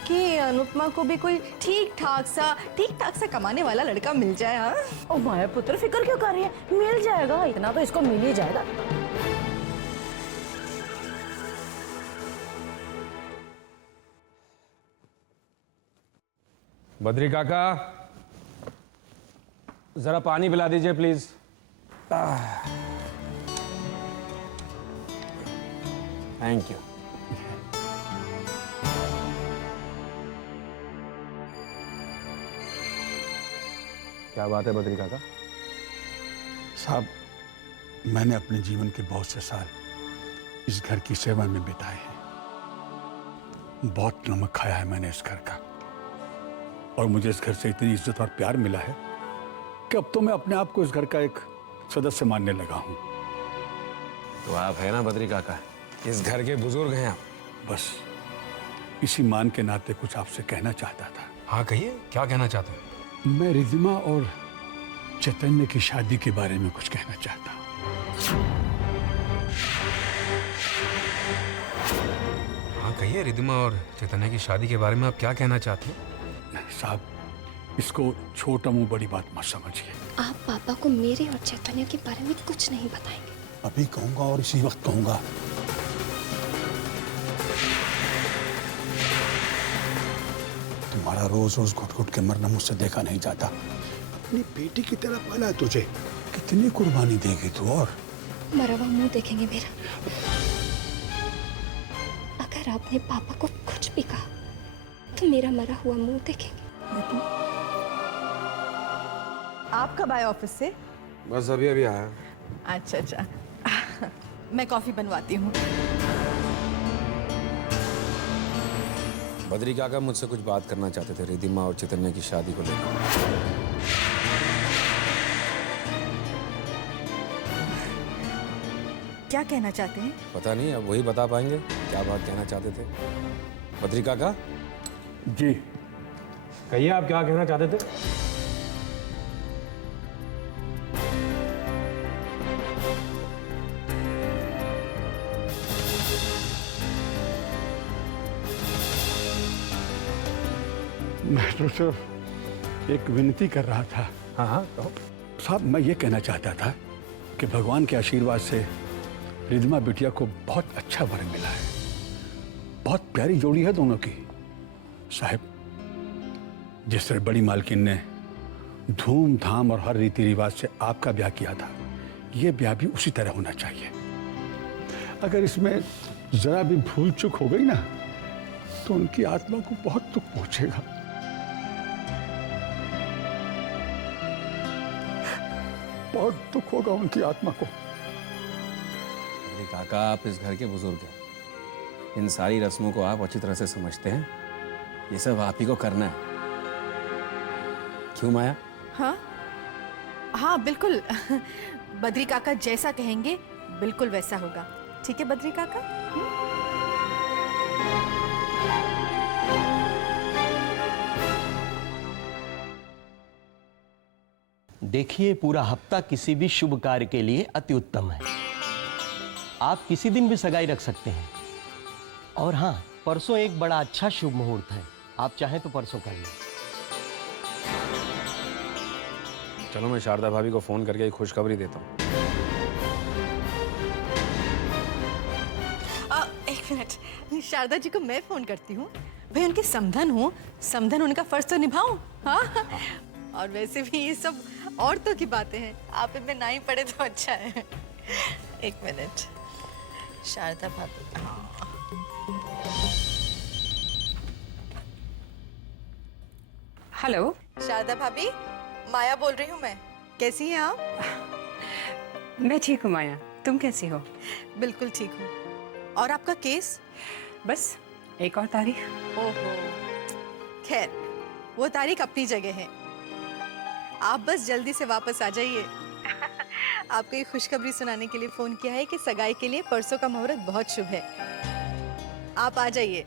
कि अनुपमा को भी कोई ठीक ठाक सा कमाने वाला लड़का मिल जाए। हाँ, ओ माया पुत्र फिक्र क्यों कर रही है? मिल जाएगा, इतना तो इसको मिल ही जाएगा। बद्री काका, जरा पानी पिला दीजिए प्लीज। Thank you. क्या बात है बद्री काका? साहब, मैंने अपने जीवन के बहुत से साल इस घर की सेवा में बिताए हैं। बहुत नमक खाया है मैंने इस घर का, और मुझे इस घर से इतनी इज्जत और प्यार मिला है कि अब तो मैं अपने आप को इस घर का एक सदस्य मानने लगा हूं। तो आप है ना बद्री काका, इस घर के बुजुर्ग हैं आप। बस इसी मान के नाते कुछ आपसे कहना चाहता था। हाँ कहिए, क्या कहना चाहते हैं? मैं रिधिमा और चैतन्य की शादी के बारे में कुछ कहना चाहता हूँ। हाँ कहिए, रिधिमा और चैतन्य की शादी के बारे में आप क्या कहना चाहते हैं? नहीं साहब, इसको छोटा मुंह बड़ी बात मत समझिए। आप पापा को मेरे और चैतन्य के बारे में कुछ नहीं बताएंगे? अभी कहूंगा और इसी वक्त कहूंगा। तुम्हारा रोज रोज घुट घुट के मरना मुझसे देखा नहीं जाता। अपनी बेटी की तरह पाला है तुझे, कितनी कुर्बानी देगी तू। और मरा हुआ मुंह देखेंगे मेरा? अगर आपने पापा को कुछ भी कहा तो मेरा मरा हुआ मुंह देखेंगे। आप कब आए ऑफिस से? बस अभी अभी आया। अच्छा अच्छा, मैं कॉफी बनवाती हूँ। बद्री काका मुझसे कुछ बात करना चाहते थे रिधिमा और चैतन्य की शादी को लेकर। क्या कहना चाहते हैं? पता नहीं, अब वही बता पाएंगे क्या बात कहना चाहते थे। बद्री काका जी, कहिए, आप क्या कहना चाहते थे? मैं तो सिर्फ एक विनती कर रहा था। हाँ हाँ कहो। साहब, मैं ये कहना चाहता था कि भगवान के आशीर्वाद से रिधिमा बिटिया को बहुत अच्छा वर मिला है। बहुत प्यारी जोड़ी है दोनों की। साहब, जिस तरह बड़ी मालकिन ने धूमधाम और हर रीति रिवाज से आपका ब्याह किया था, ये ब्याह भी उसी तरह होना चाहिए। अगर इसमें जरा भी भूल चूक हो गई ना, तो उनकी आत्मा को बहुत दुख पहुंचेगा। बहुत दुख होगा उनकी आत्मा को। बद्री काका, आप इस घर के बुजुर्ग हैं, इन सारी रस्मों को आप अच्छी तरह से समझते हैं। ये सब आप ही को करना है। क्यों माया? हाँ हाँ बिल्कुल। बद्री काका जैसा कहेंगे बिल्कुल वैसा होगा। ठीक है बद्री काका? देखिए, पूरा हफ्ता किसी भी शुभ कार्य के लिए अति उत्तम है। आप किसी दिन भी सगाई रख सकते हैं। और हाँ, परसों एक बड़ा अच्छा शुभ मुहूर्त है, आप चाहें तो परसों कर लें। चलो मैं शारदा भाभी को फोन करके एक खुशखबरी देता हूँ। एक मिनट, शारदा जी को मैं फोन करती हूँ। भाई उनके समधन हूँ, समधन होने का फर्ज तो निभाऊं। हाँ और वैसे भी ये सब औरतों की बातें हैं, आप इनमें ना ही पड़े तो अच्छा है। एक मिनट, शारदा भाभी। हेलो। शारदा भाभी, माया बोल रही हूँ मैं। कैसी हैं आप? मैं ठीक हूँ माया, तुम कैसी हो? बिल्कुल ठीक हूँ। और आपका केस? बस एक और तारीख। ओहो, खैर वो तारीख अपनी जगह है। आप बस जल्दी से वापस आ जाइए। आपको ये खुशखबरी सुनाने के लिए फोन किया है कि सगाई के लिए परसों का मुहूर्त बहुत शुभ है। आप आ जाइए।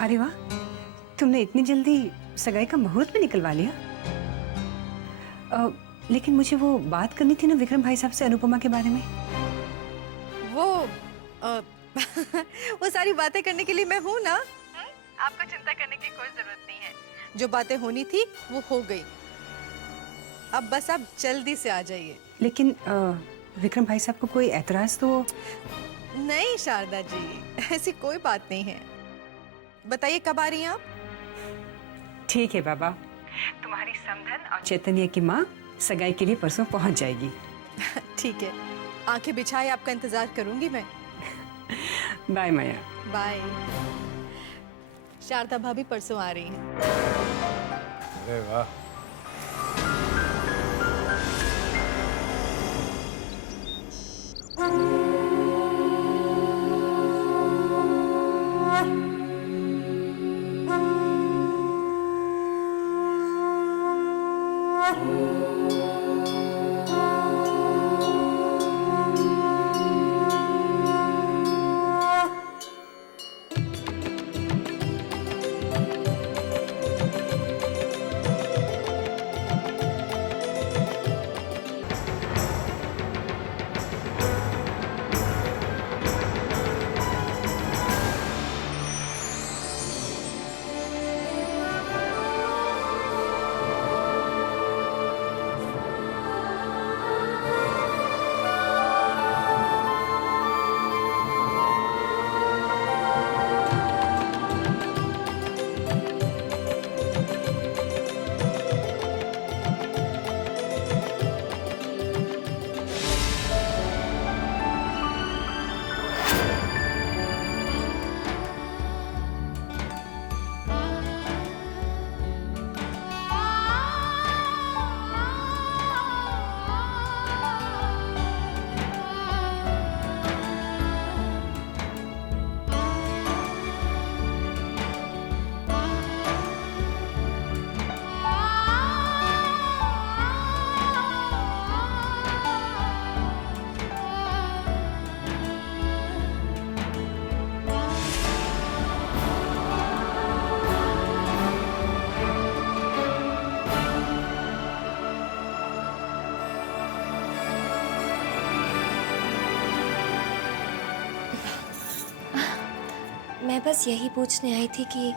अरे वाह, तुमने इतनी जल्दी सगाई का मुहूर्त भी निकलवा लिया। लेकिन मुझे वो बात करनी थी ना विक्रम भाई साहब से अनुपमा के बारे में। वो वो सारी बातें करने के लिए मैं हूं ना। आपको चिंता करने की कोई जरूरत नहीं है। जो बातें होनी थी वो हो गई। अब बस आप जल्दी से आ जाइए। लेकिन विक्रम भाई साहब को कोई ऐतराज तो? नहीं शारदा जी, ऐसी कोई बात नहीं है। बताइए कब आ रही हैं आप? ठीक है बाबा, तुम्हारी समधन और चैतन्य की माँ सगाई के लिए परसों पहुंच जाएगी। ठीक है, आंखें बिछाए आपका इंतजार करूंगी मैं। बाय माया। बाय। शारदा भाभी परसों आ रही हैं। अरे वाह, मैं बस यही पूछने आई थी कि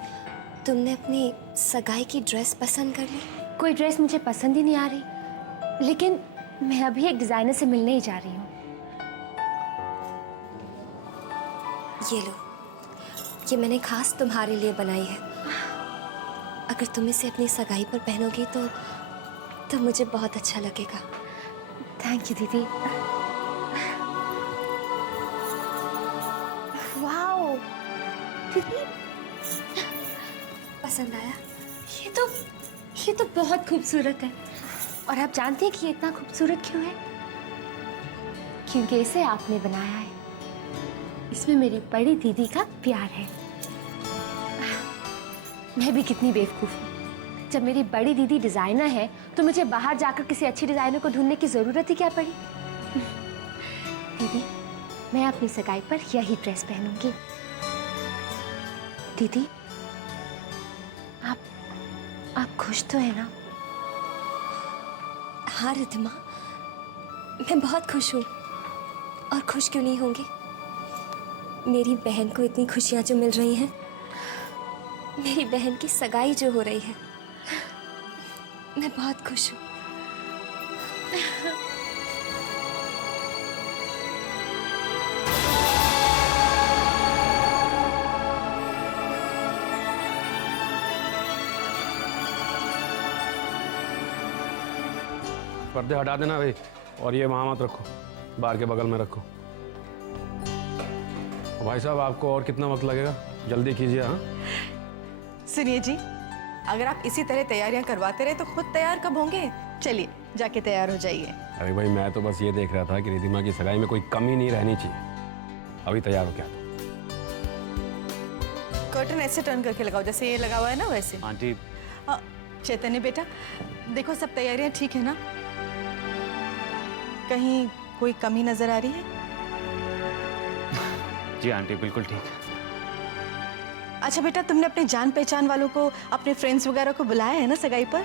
तुमने अपनी सगाई की ड्रेस पसंद कर ली? कोई ड्रेस मुझे पसंद ही नहीं आ रही, लेकिन मैं अभी एक डिजाइनर से मिलने ही जा रही हूँ। ये लो, ये मैंने खास तुम्हारे लिए बनाई है। अगर तुम इसे अपनी सगाई पर पहनोगी तो मुझे बहुत अच्छा लगेगा। थैंक यू दीदी। वाओ दीदी, पसंद आया? ये तो बहुत खूबसूरत है। और आप जानते हैं कि ये इतना खूबसूरत क्यों है? क्योंकि इसे आपने बनाया है। इसमें मेरी बड़ी दीदी का प्यार है। मैं भी कितनी बेवकूफ़ हूँ। जब मेरी बड़ी दीदी डिज़ाइनर है तो मुझे बाहर जाकर किसी अच्छी डिज़ाइनर को ढूंढने की ज़रूरत ही क्या पड़ी। दीदी, मैं अपनी सगाई पर यही ड्रेस पहनूंगी। दीदी, आप खुश तो है ना? हाँ रिद्धिमा, मैं बहुत खुश हूँ। और खुश क्यों नहीं होंगी? मेरी बहन को इतनी खुशियाँ जो मिल रही हैं, मेरी बहन की सगाई जो हो रही है, मैं बहुत खुश हूँ। पर्दे हटा देना भाई, और ये वहाँ मत रखो, बार के बगल में रखो। भाई साहब, आपको और कितना वक्त लगेगा? जल्दी कीजिए। हाँ सुनिए जी, अगर आप इसी तरह तैयारियां करवाते रहे तो खुद तैयार कब होंगे? चलिए जाके तैयार हो जाइए। अरे भाई, मैं तो बस ये देख रहा था कि रिद्धिमा की सगाई में कोई कमी नहीं रहनी चाहिए। अभी तैयार हो क्या? कर्टन ऐसे टर्न करके लगाओ जैसे ये लगा हुआ है ना, वैसे। आंटी, चैतन्य बेटा, देखो सब तैयारियां ठीक है ना? कहीं कोई कमी नजर आ रही है? जी आंटी, बिल्कुल ठीक है। अच्छा बेटा, तुमने अपने जान पहचान वालों को, अपने फ्रेंड्स वगैरह को बुलाया है ना सगाई पर?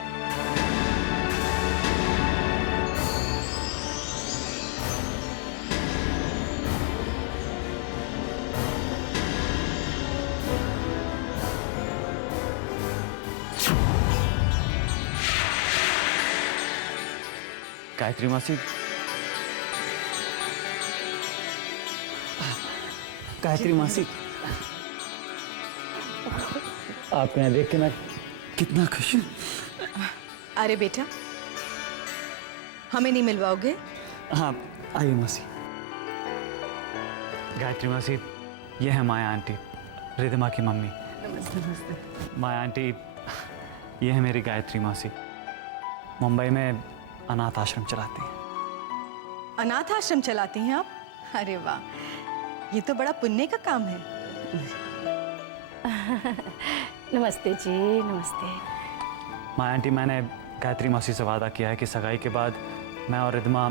गायत्री मासी, गायत्री मासी, आपको यहाँ देख के मैं कितना खुश हूँ। अरे बेटा, हमें नहीं मिलवाओगे? हाँ, आइए मासी। गायत्री मासी, ये है माया आंटी, रिद्धिमा की मम्मी। नमस्ते। माया आंटी, ये है मेरी गायत्री मासी, मुंबई में अनाथ आश्रम चलाती हैं। अनाथ आश्रम चलाती हैं आप? अरे वाह, ये तो बड़ा पुण्य का काम है। नमस्ते जी, नमस्ते। माया आंटी, मैंने गायत्री मौसी से वादा किया है कि सगाई के बाद मैं और रिद्धिमा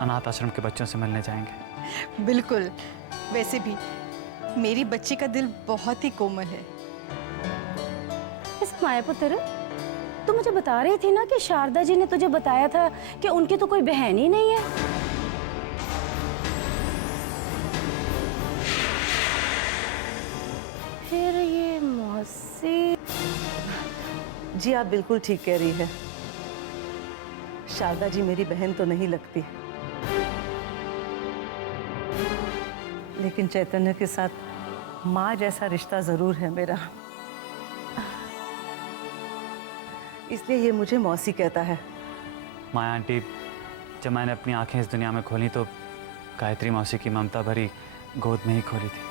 अनाथ आश्रम के बच्चों से मिलने जाएंगे। बिल्कुल। वैसे भी मेरी बच्ची का दिल बहुत ही कोमल है। इस माया पुत्र, तू मुझे बता रही थी ना कि शारदा जी ने तुझे बताया था कि उनकी तो कोई बहन ही नहीं है। फिर ये मौसी? जी आप बिल्कुल ठीक कह रही है। शारदा जी मेरी बहन तो नहीं लगती, लेकिन चैतन्य के साथ माँ जैसा रिश्ता जरूर है मेरा, इसलिए ये मुझे मौसी कहता है। माया आंटी, जब मैंने अपनी आंखें इस दुनिया में खोली तो गायत्री मौसी की ममता भरी गोद में ही खोली थी,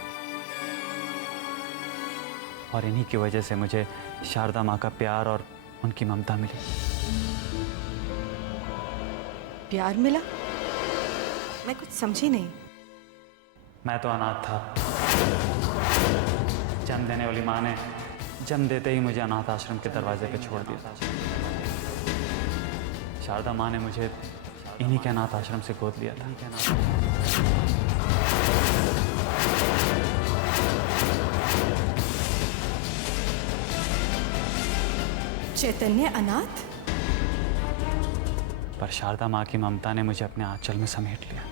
और इन्हीं की वजह से मुझे शारदा माँ का प्यार और उनकी ममता मिली। प्यार मिला? मैं कुछ समझी नहीं। मैं तो अनाथ था। जन्म देने वाली माँ ने जन्म देते ही मुझे अनाथ आश्रम के दरवाजे पे छोड़ दिया। शारदा माँ ने मुझे इन्हीं के अनाथ आश्रम से गोद लिया था। चैतन्य अनाथ? पर शारदा माँ की ममता ने मुझे अपने आंचल में समेट लिया।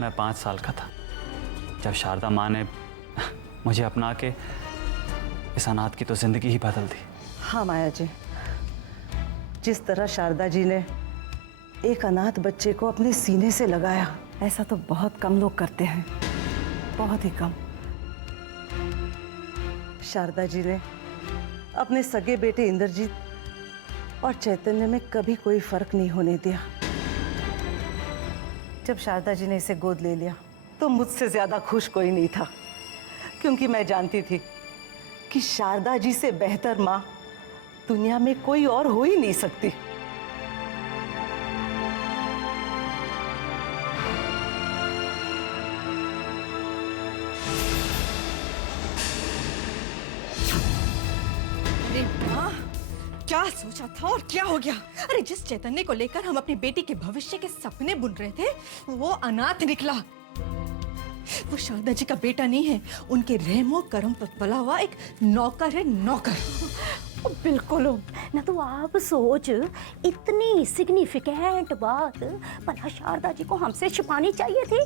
मैं 5 साल का था जब शारदा माँ ने मुझे अपना के इस अनाथ की तो जिंदगी ही बदल दी। हाँ माया जी, जिस तरह शारदा जी ने एक अनाथ बच्चे को अपने सीने से लगाया, ऐसा तो बहुत कम लोग करते हैं, बहुत ही कम। शारदा जी ने अपने सगे बेटे इंद्रजीत और चैतन्य में कभी कोई फर्क नहीं होने दिया। जब शारदा जी ने इसे गोद ले लिया तो मुझसे ज्यादा खुश कोई नहीं था, क्योंकि मैं जानती थी कि शारदा जी से बेहतर माँ दुनिया में कोई और हो ही नहीं सकती। क्या सोचा था और क्या हो गया? अरे जिस चैतन्य को लेकर हम अपनी बेटी के भविष्य के सपने बुन रहे थे वो अनाथ निकला। वो शारदा जी का बेटा नहीं है, उनके रहमो करम पर पला हुआ एक नौकर है, नौकर। बिल्कुल ना। तो आप सोच, इतनी सिग्निफिकेंट बात भला शारदा जी को हमसे छुपानी चाहिए थी।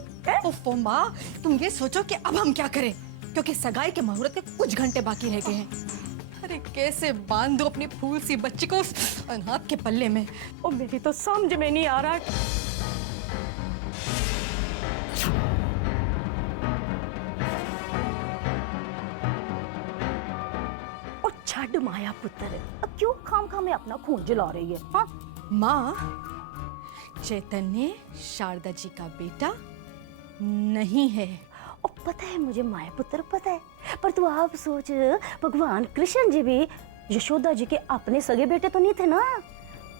ओफो माँ, तुम ये सोचो कि अब हम क्या करें, क्योंकि सगाई के मुहूर्त के कुछ घंटे बाकी रह गए हैं। अरे कैसे बांध दो अपनी फूल सी बच्ची को उस अनाथ के पल्ले में? ओ मेरी तो समझ में नहीं आ रहा। ओ छड़ माया पुत्र, अब क्यों खाम में अपना खून जला रही है? हाँ माँ, चैतन्य शारदा जी का बेटा नहीं है। ओ पता है मुझे माया पुत्र, पता है, पर तू आप सोच, भगवान कृष्ण जी भी यशोदा जी के अपने सगे बेटे तो नहीं थे ना,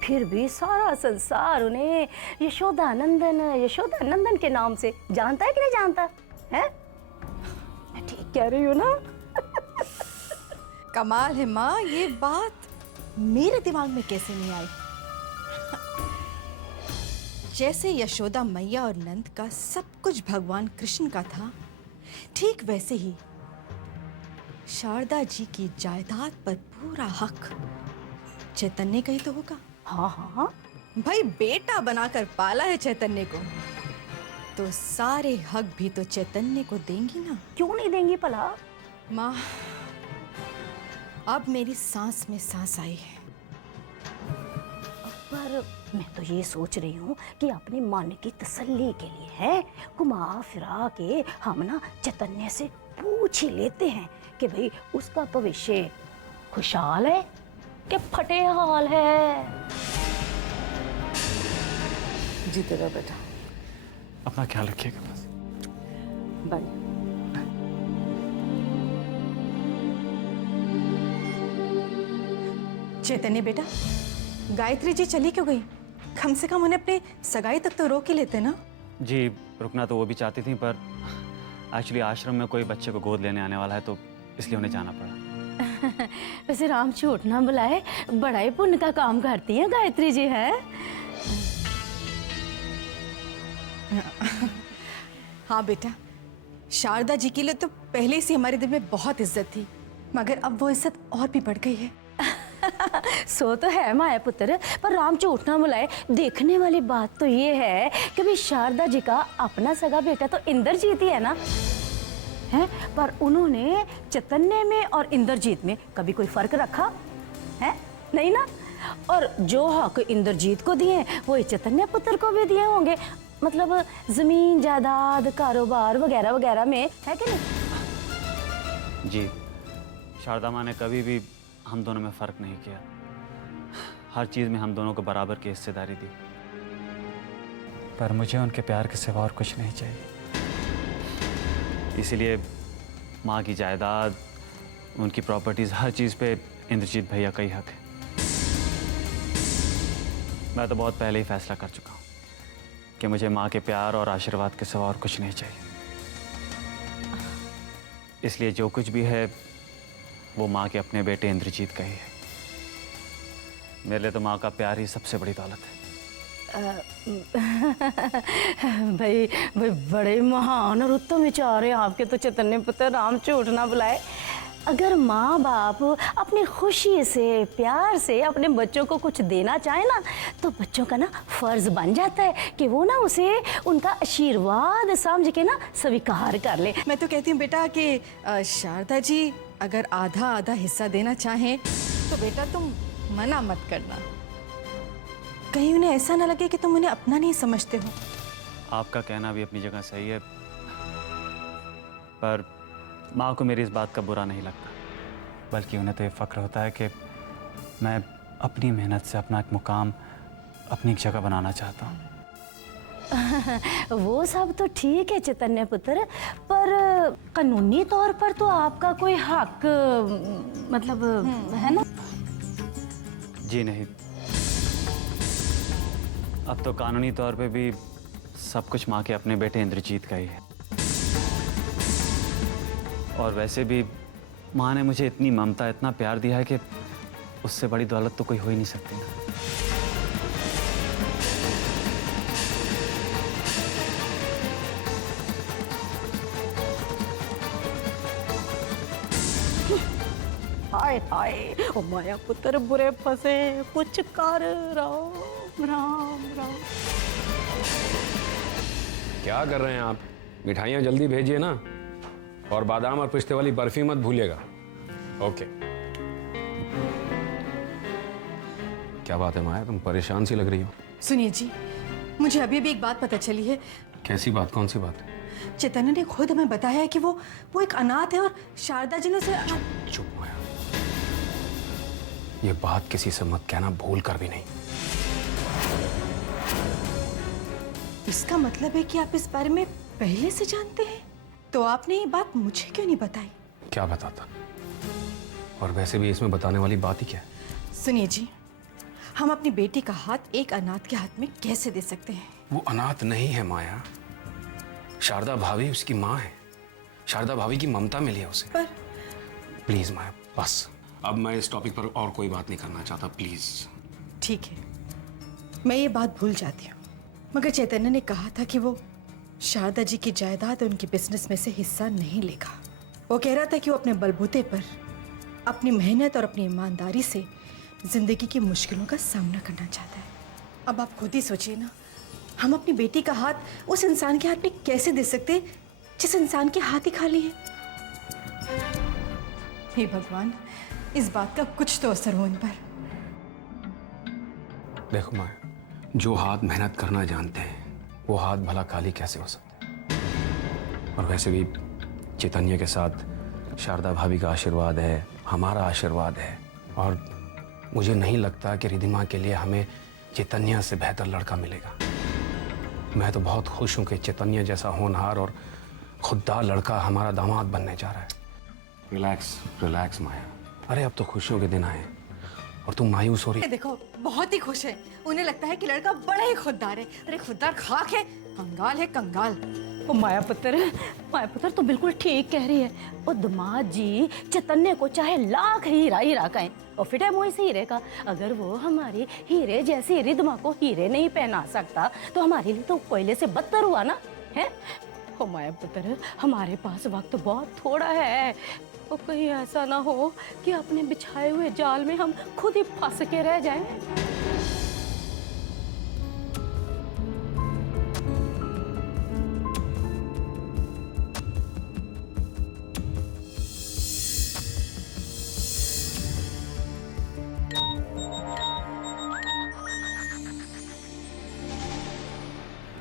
फिर भी सारा संसार उन्हें यशोदा नंदन के नाम से जानता है कि नहीं जानता है? मैं ठीक कह रही हूँ ना? कमाल है माँ, ये बात मेरे दिमाग में कैसे नहीं आई। जैसे यशोदा मैया और नंद का सब कुछ भगवान कृष्ण का था, ठीक वैसे ही शारदा जी की जायदाद पर पूरा हक चैतन्य का ही तो होगा। हाँ हाँ भाई, बेटा बनाकर पाला है चैतन्य को, तो सारे हक भी तो चैतन्य को देंगी ना। क्यों नहीं देंगी भला? माँ, अब मेरी सांस में सांस आई है। पर मैं तो ये सोच रही हूँ कि अपने मन की तसल्ली के लिए है, घुमा फिरा के हम ना चैतन्य से पूछ ही लेते हैं कि भाई उसका भविष्य खुशहाल है कि फटे हाल है। जीते रहो बेटा। अपना ख्याल रखिएगा बस। बाय। चैतन्य बेटा, गायत्री जी चली क्यों गई? कम से कम उन्हें अपने सगाई तक तो रोक ही लेते ना। जी, रुकना तो वो भी चाहती थी, पर एक्चुअली आश्रम में कोई बच्चे को गोद लेने आने वाला है, तो इसलिए उन्हें जाना पड़ा। वैसे राम झूठ ना बुलाए, बड़ा ही पुण्य का काम करती हैं गायत्री जी, है? हाँ बेटा, शारदा जी के लिए तो पहले से हमारे दिल में बहुत इज्जत थी, मगर अब वो इज्जत और भी बढ़ गई है। सो तो है माया पुत्र, पर राम झूठ ना बुलाए, देखने वाली बात तो ये है कि भाई शारदा जी का अपना सगा बेटा तो इंद्रजीत ही है ना, है? पर उन्होंने चैतन्य में और इंद्रजीत में कभी कोई फर्क रखा है? नहीं ना। और जो हक इंद्रजीत को दिए वो चैतन्य पुत्र को भी दिए होंगे, मतलब जमीन जायदाद कारोबार वगैरह वगैरह में, है कि नहीं? जी, शारदा माँ ने कभी भी हम दोनों में फ़र्क नहीं किया, हर चीज़ में हम दोनों को बराबर की हिस्सेदारी दी। पर मुझे उनके प्यार के सिवा और कुछ नहीं चाहिए, इसीलिए माँ की जायदाद, उनकी प्रॉपर्टीज़, हर चीज़ पे इंद्रजीत भैया का ही हक है। मैं तो बहुत पहले ही फैसला कर चुका हूँ कि मुझे माँ के प्यार और आशीर्वाद के सिवा और कुछ नहीं चाहिए, इसलिए जो कुछ भी है वो माँ के अपने बेटे इंद्रजीत का ही है। मेरे लिए तो माँ का प्यार ही सबसे बड़ी दौलत है। भाई बड़े महान और उत्तम विचार है आपके तो चैतन्य पुत्र, राम झूठ ना बुलाए। अगर माँ बाप अपनी खुशी से, प्यार से अपने बच्चों को कुछ देना चाहे ना, तो बच्चों का ना फर्ज बन जाता है कि वो ना उसे उनका आशीर्वाद समझ के ना स्वीकार कर ले। मैं तो कहती हूँ बेटा कि शारदा जी अगर आधा आधा हिस्सा देना चाहें तो बेटा तुम मना मत करना, कहीं उन्हें ऐसा ना लगे कि तुम उन्हें अपना नहीं समझते हो। आपका कहना भी अपनी जगह सही है, पर माँ को मेरी इस बात का बुरा नहीं लगता, बल्कि उन्हें तो ये फ़ख्र होता है कि मैं अपनी मेहनत से अपना एक मुकाम, अपनी एक जगह बनाना चाहता हूँ। वो सब तो ठीक है चैतन्य पुत्र, पर कानूनी तौर पर तो आपका कोई हक, मतलब है ना? जी नहीं, अब तो कानूनी तौर पे भी सब कुछ माँ के अपने बेटे इंद्रजीत का ही है। और वैसे भी माँ ने मुझे इतनी ममता, इतना प्यार दिया है कि उससे बड़ी दौलत तो कोई हो ही नहीं सकती ना। हाय हाय, ओ माया पुत्र बुरे फंसे, कुछ कर राम राम राम। क्या कर रहे हैं आप? मिठाइयाँ जल्दी भेजिए ना, और बादाम और पिस्ते वाली बर्फी मत भूलिएगा। ओके। क्या बात है माया, तुम परेशान सी लग रही हो। सुनिए जी, मुझे अभी भी एक बात पता चली है। कैसी बात? कौन सी बात? चैतन्य ने खुद हमें बताया है कि वो एक अनाथ है और शारदा जी ने उसे। चुप माया, ये बात किसी से मत कहना, भूल कर भी नहीं। इसका मतलब है कि आप इस बारे में पहले से जानते हैं? तो आपने ये बात मुझे क्यों नहीं बताई? क्या बताता? और वैसे भी इसमें बताने वाली बात ही क्या है? सुनिए जी, हम अपनी बेटी का हाथ एक अनाथ के हाथ में कैसे दे सकते हैं? वो अनाथ नहीं है माया, शारदा भाभी उसकी माँ है। शारदा भाभी की ममता मिली है उसे। पर प्लीज माया, बस अब मैं इस टॉपिक पर और कोई बात नहीं करना चाहता, प्लीज। ठीक है, मैं ये बात भूल जाती हूँ, मगर चैतन्य ने कहा था कि वो शारदा जी की जायदाद और उनके बिजनेस में से हिस्सा नहीं लेगा। वो कह रहा था कि वो अपने बलबूते पर अपनी मेहनत और अपनी ईमानदारी से जिंदगी की मुश्किलों का सामना करना चाहता है। अब आप खुद ही सोचिए ना, हम अपनी बेटी का हाथ उस इंसान के हाथ में कैसे दे सकते जिस इंसान के हाथ ही खाली है? हे भगवान, इस बात का कुछ तो असर हो इन पर। देखो माया, जो हाथ मेहनत करना जानते हैं वो हाथ भला खाली कैसे हो सकते हैं? और वैसे भी चैतन्य के साथ शारदा भाभी का आशीर्वाद है, हमारा आशीर्वाद है, और मुझे नहीं लगता कि रिधिमा के लिए हमें चैतन्य से बेहतर लड़का मिलेगा। मैं तो बहुत खुश हूं कि चैतन्य जैसा होनहार और खुददार लड़का हमारा दामाद बनने जा रहा है। रिलैक्स रिलैक्स माया, अरे अब तो खुशियों के दिन आए और तुम मायूस हो रही। देखो, बहुत ही खुश है। उन्हें लगता है कि लड़का बड़ा ही खुददार है। अरे खुददार खाक है, कंगाल है कंगाल। ओ माया पुत्र तो बिल्कुल ठीक कह रही है। ओ दामाद जी चैतन्य को चाहे लाख हीरा हीरा कहें और फिर मोह से हीरे का, अगर वो हमारी हीरे जैसी रिधमा को हीरे नहीं पहना सकता तो हमारे लिए तो कोयले से बदतर हुआ ना है। ओ माया पुत्र, हमारे पास वक्त बहुत थोड़ा है, और कहीं ऐसा ना हो कि अपने बिछाए हुए जाल में हम खुद ही फंस के रह जाएं।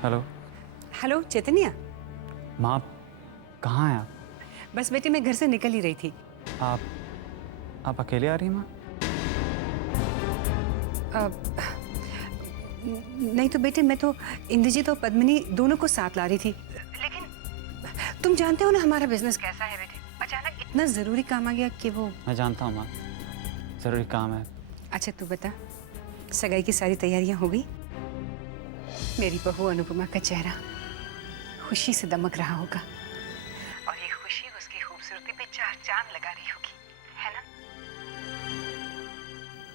हेलो। हेलो चैतन्य। माँ, कहाँ हैं आप? बस बेटे मैं घर से निकल ही रही थी। आप अकेले आ रही हैं माँ? नहीं तो बेटे, मैं तो इंद्रजीत और पद्मिनी दोनों को साथ ला रही थी, लेकिन तुम जानते हो ना हमारा बिजनेस कैसा है बेटे। अचानक इतना जरूरी काम आ गया कि वो। मैं जानता हूँ माँ, जरूरी काम है। अच्छा तू बता, सगाई की सारी तैयारियां हो गई? मेरी बहू अनुपमा का चेहरा खुशी से दमक रहा होगा, और ये खुशी उसकी खूबसूरती पे चार चांद लगा रही होगी, है ना?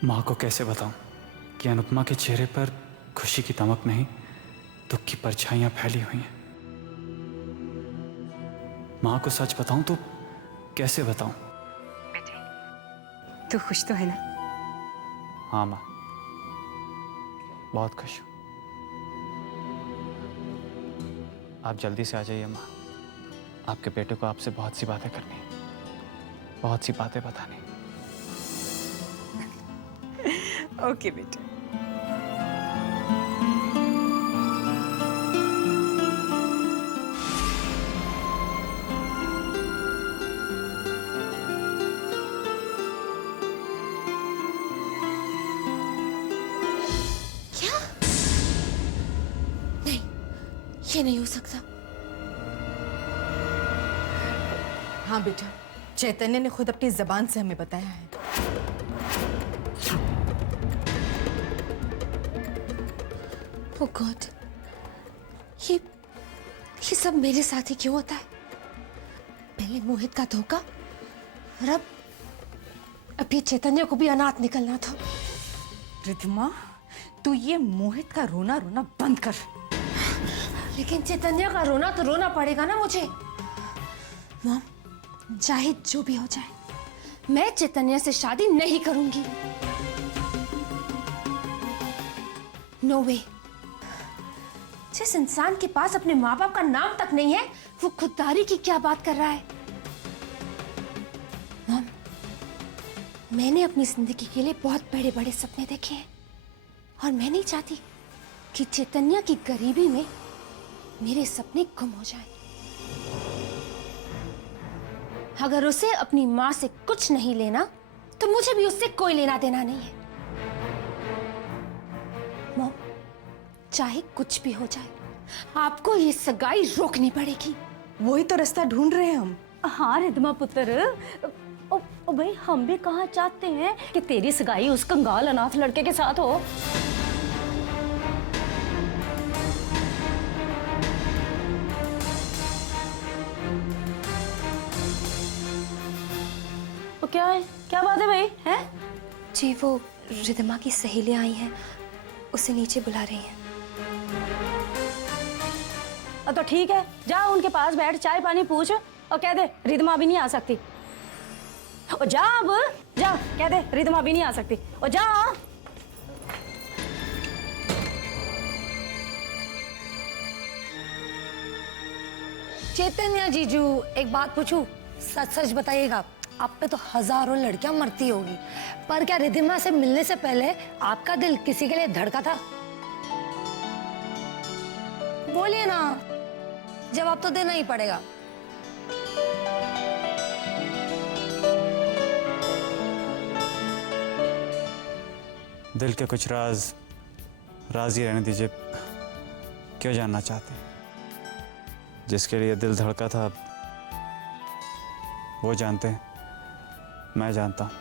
माँ को कैसे बताऊं कि अनुपमा के चेहरे पर खुशी की दमक नहीं, दुख की परछाइयां फैली हुई हैं। माँ को सच बताऊं तो कैसे बताऊं? बेटे तू खुश तो है ना? हाँ माँ, बहुत खुश हूं। आप जल्दी से आ जाइए माँ, आपके बेटे को आपसे बहुत सी बातें करनी, बहुत सी बातें बतानी। ओके बेटे। क्या? नहीं, ये नहीं हो सकता। हाँ बेटा, चैतन्य ने खुद अपनी जबान से हमें बताया है। Oh God, ये सब मेरे साथ ही क्यों होता है? पहले मोहित का धोखा और अभी चैतन्य को भी अनाथ निकलना था। रिद्धिमा, तू ये मोहित का रोना रोना बंद कर। लेकिन चैतन्य का रोना तो रोना पड़ेगा ना मुझे। मॉम, चाहे जो भी हो जाए, मैं चैतन्य से शादी नहीं करूंगी। नो वे। जिस इंसान के पास अपने माँ बाप का नाम तक नहीं है, वो खुददारी की क्या बात कर रहा है। मॉम, मैंने अपनी जिंदगी के लिए बहुत बड़े बड़े सपने देखे हैं और मैं नहीं चाहती कि चैतन्य की गरीबी में मेरे सपने गुम हो जाएं। अगर उसे अपनी माँ से कुछ नहीं लेना, तो मुझे भी उससे कोई लेना देना नहीं है। मॉम, चाहे कुछ भी हो जाए, आपको ये सगाई रोकनी पड़ेगी। वही तो रास्ता ढूंढ रहे हैं हम। हाँ रिद्धिमा पुत्र, ओ भाई हम भी कहाँ चाहते हैं कि तेरी सगाई उस कंगाल अनाथ लड़के के साथ हो। तो क्या है, क्या बात है भाई? हैं? जी वो रिद्धिमा की सहेलियां आई हैं, उसे नीचे बुला रही हैं। तो ठीक है, जा उनके पास बैठ, चाय पानी पूछ और कह दे रिद्धिमा भी नहीं आ सकती। और जा अब, जा कह दे रिद्धिमा भी नहीं आ सकती। और जा। चैतन्य जीजू, एक बात पूछूं? सच सच बताइएगा, आप पे तो हजारों लड़कियां मरती होगी, पर क्या रिद्धिमा से मिलने से पहले आपका दिल किसी के लिए धड़का था? बोलिए ना, जवाब तो देना ही पड़ेगा। दिल के कुछ राज राज ही रहने दीजिए। क्यों जानना चाहते हैं? जिसके लिए दिल धड़का था वो जानते हैं, मैं जानता हूं।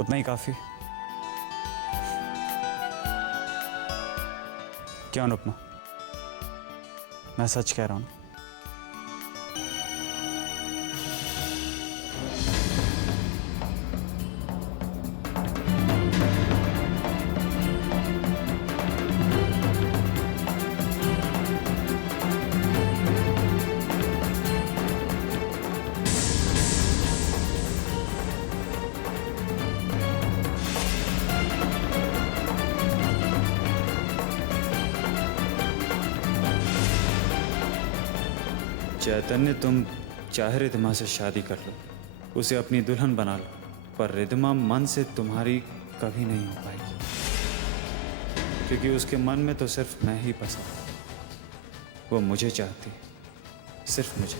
उतना ही काफी। क्यों अनुपमा, मैं सच कह रहा हूं। चैतन्य, तुम चाहे रिद्धिमा से शादी कर लो, उसे अपनी दुल्हन बना लो, पर रिद्धिमा मन से तुम्हारी कभी नहीं हो पाएगी, क्योंकि उसके मन में तो सिर्फ मैं ही बसा। वो मुझे चाहती है, सिर्फ मुझे,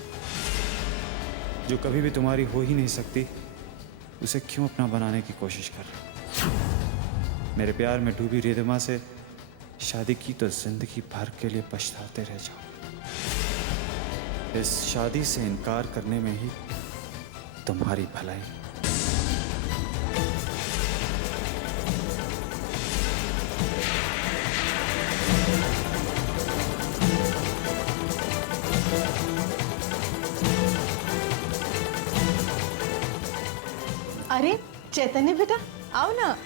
जो कभी भी तुम्हारी हो ही नहीं सकती। उसे क्यों अपना बनाने की कोशिश कर रहे? मेरे प्यार में डूबी रिद्धिमा से शादी की तो जिंदगी भर के लिए पछताते रह जाओ। इस शादी से इनकार करने में ही तुम्हारी भलाई। अरे चैतन्य बेटा, आओ ना।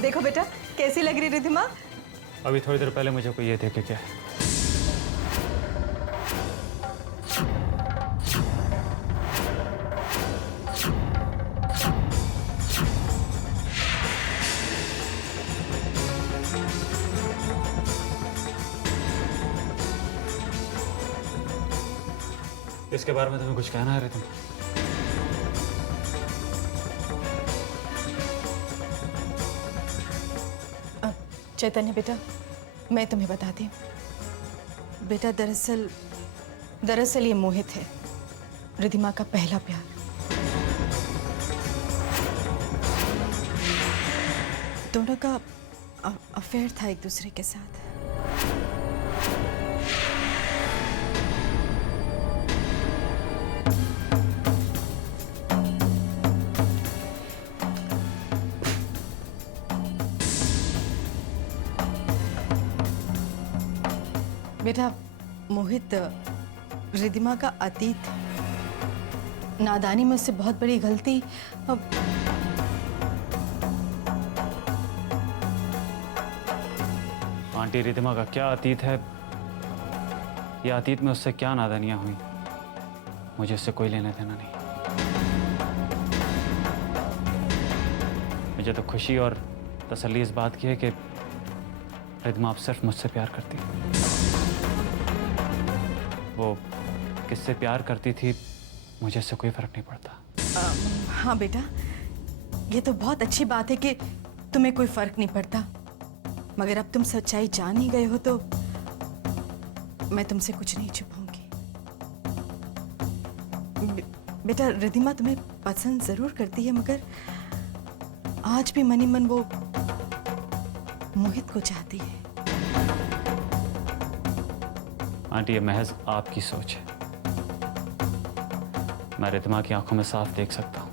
देखो बेटा, कैसी लग रही रिद्धिमा? अभी थोड़ी देर पहले मुझे कोई ये देखे क्या? इसके बारे में तुम्हें कुछ कहना है रिद्धिमा? चैतन्य बेटा, मैं तुम्हें बताती हूँ। बेटा दरअसल ये मोहित है, रिद्धिमा का पहला प्यार। दोनों का अफेयर था एक दूसरे के साथ। बेटा, मोहित रिद्धिमा का अतीत, नादानी में उससे बहुत बड़ी गलती। अब आंटी, रिद्धिमा का क्या अतीत है या अतीत में उससे क्या नादानियां हुई, मुझे उससे कोई लेना देना नहीं। मुझे तो खुशी और तसल्ली इस बात की है कि रिद्धिमा अब सिर्फ मुझसे प्यार करती है। वो किससे प्यार करती थी मुझे इससे कोई फर्क नहीं पड़ता। हाँ बेटा, ये तो बहुत अच्छी बात है कि तुम्हें कोई फर्क नहीं पड़ता, मगर अब तुम सच्चाई जान ही गए हो तो मैं तुमसे कुछ नहीं छुपाऊंगी। बेटा, रिद्धिमा तुम्हें पसंद जरूर करती है, मगर आज भी मनी मन वो मोहित को चाहती है। आंटी, ये महज आपकी सोच है। मैं रिद्धिमा की आंखों में साफ देख सकता हूं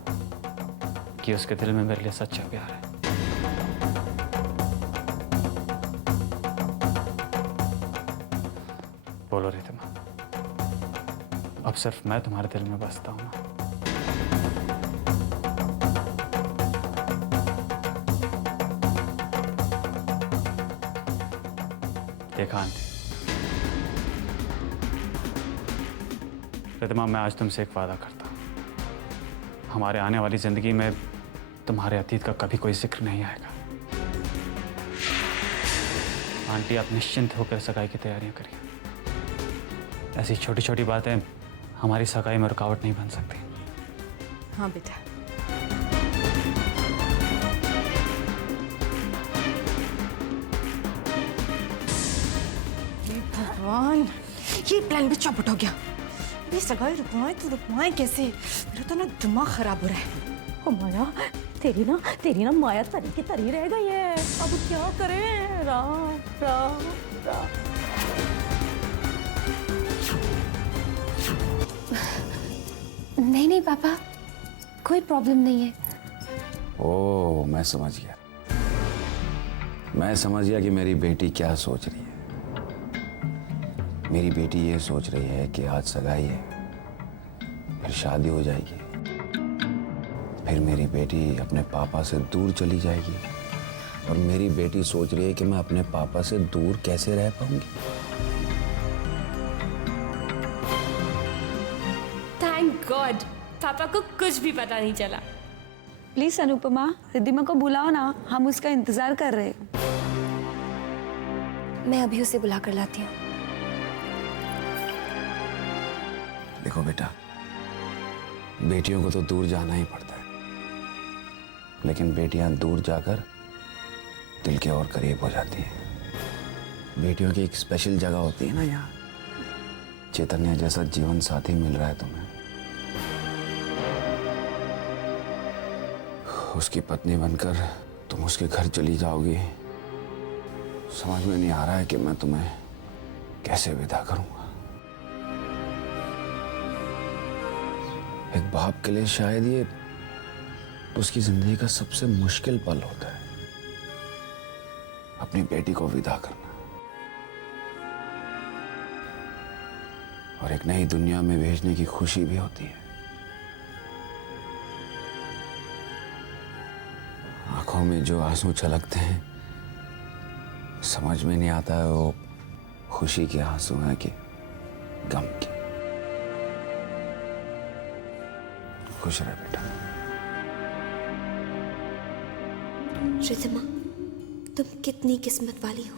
कि उसके दिल में मेरे लिए सच्चा प्यार है। बोलो रिद्धिमा, अब सिर्फ मैं तुम्हारे दिल में बसता हूं ना? देखा आंटी, रिद्धिमा, मैं आज तुमसे एक वादा करता हूं, हमारे आने वाली जिंदगी में तुम्हारे अतीत का कभी कोई जिक्र नहीं आएगा। आंटी, आप निश्चिंत होकर सगाई की तैयारियां करिए। ऐसी छोटी छोटी बातें हमारी सगाई में रुकावट नहीं बन सकती। हाँ बेटा। भगवान, ये प्लान भी चौपट हो गया। ये सगाई रुकवाएं कैसे? मेरा तो ना दिमाग खराब हो रहा है। ओ माया, तेरी ना माया तरी की तरी रह गई है। अब क्या करें? राम राम राम। नहीं पापा, कोई प्रॉब्लम नहीं है। ओह, मैं समझ गया कि मेरी बेटी क्या सोच रही है। मेरी बेटी ये सोच रही है कि आज सगाई है, फिर शादी हो जाएगी, फिर मेरी बेटी अपने पापा से दूर चली जाएगी, और मेरी बेटी सोच रही है कि मैं अपने पापा से दूर कैसे रह पाऊंगी। थैंक गॉड, पापा को कुछ भी पता नहीं चला। प्लीज अनुपमा, रिद्धिमा को बुलाओ ना, हम उसका इंतजार कर रहे हैं। मैं अभी उसे बुला कर लाती हूँ। देखो बेटा, बेटियों को तो दूर जाना ही पड़ता है, लेकिन बेटियां दूर जाकर दिल के और करीब हो जाती हैं। बेटियों की एक स्पेशल जगह होती है ना यहाँ। चैतन्य जैसा जीवन साथी मिल रहा है तुम्हें, उसकी पत्नी बनकर तुम उसके घर चली जाओगी। समझ में नहीं आ रहा है कि मैं तुम्हें कैसे विदा करूंगा। एक बाप के लिए शायद ये उसकी जिंदगी का सबसे मुश्किल पल होता है, अपनी बेटी को विदा करना, और एक नई दुनिया में भेजने की खुशी भी होती है। आंखों में जो आंसू छलकते हैं, समझ में नहीं आता है वो खुशी के आंसू हैं कि गम के। खुश रहे बेटा। रिद्धिमा, तुम कितनी किस्मत वाली हो,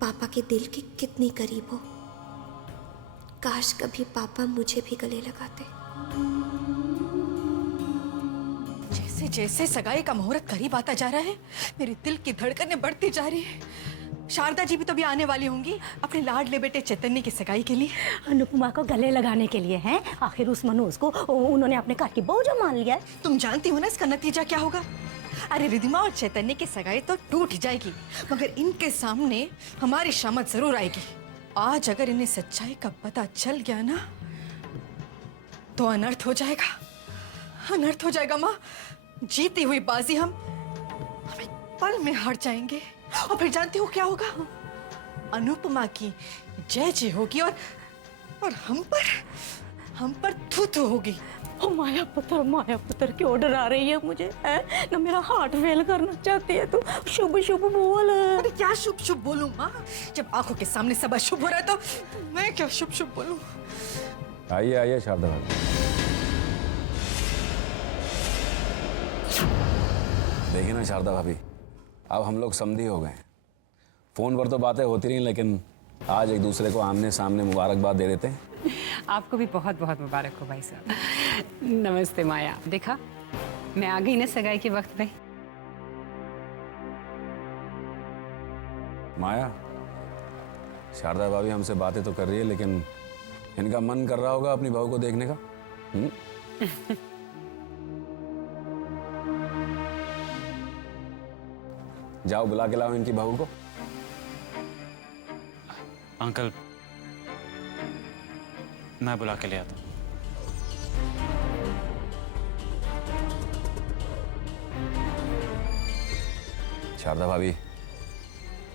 पापा के दिल के कितनी करीब हो। काश कभी पापा मुझे भी गले लगाते। जैसे जैसे सगाई का मुहूर्त करीब आता जा रहा है, मेरे दिल की धड़कनें बढ़ती जा रही है। शारदा जी भी तो भी आने वाली होंगी अपने लाडले बेटे चैतन्य की सगाई के लिए। अनुपमा को गले लगाने के लिए हैं। आखिर उस मनोज को उन्होंने अपने घर की बहू जो मान लिया है। तुम जानती हो ना इसका नतीजा क्या होगा? अरे रिद्धिमा और चैतन्य की सगाई तो टूट जाएगी, मगर इनके सामने हमारी शामत जरूर आएगी। आज अगर इन्हें सच्चाई का पता चल गया ना, तो अनर्थ हो जाएगा, अनर्थ हो जाएगा। माँ, जीती हुई बाजी हम एक पल में हार जाएंगे, और फिर जानती हो क्या होगा? अनुपमा की जय जय होगी, और और हम पर थू थू होगी। ओ माया पुत्र क्यों डरा रही है मुझे, है ना? मेरा हार्ट फेल करना चाहती है तू? शुभ शुभ बोल। अरे क्या शुभ शुभ बोलूं माँ? जब आंखों के सामने सब अशुभ हो रहा है तो मैं क्या शुभ शुभ बोलूं? आइए आइए शारदा भाभी। देखिए ना शारदा भाभी, अब हम लोग समधी हो गए हैं। फोन पर तो बातें होती रही, लेकिन आज एक दूसरे को आमने सामने मुबारकबाद दे देते हैं। आपको भी बहुत बहुत मुबारक हो भाई साहब। नमस्ते माया। देखा, मैं आ गई ना सगाई के वक्त पे। माया, शारदा भाभी हमसे बातें तो कर रही है, लेकिन इनका मन कर रहा होगा अपनी बहू को देखने का। जाओ बुला के लाओ इनकी बहू को। अंकल, मैं बुला के ले आता हूँ। शारदा भाभी,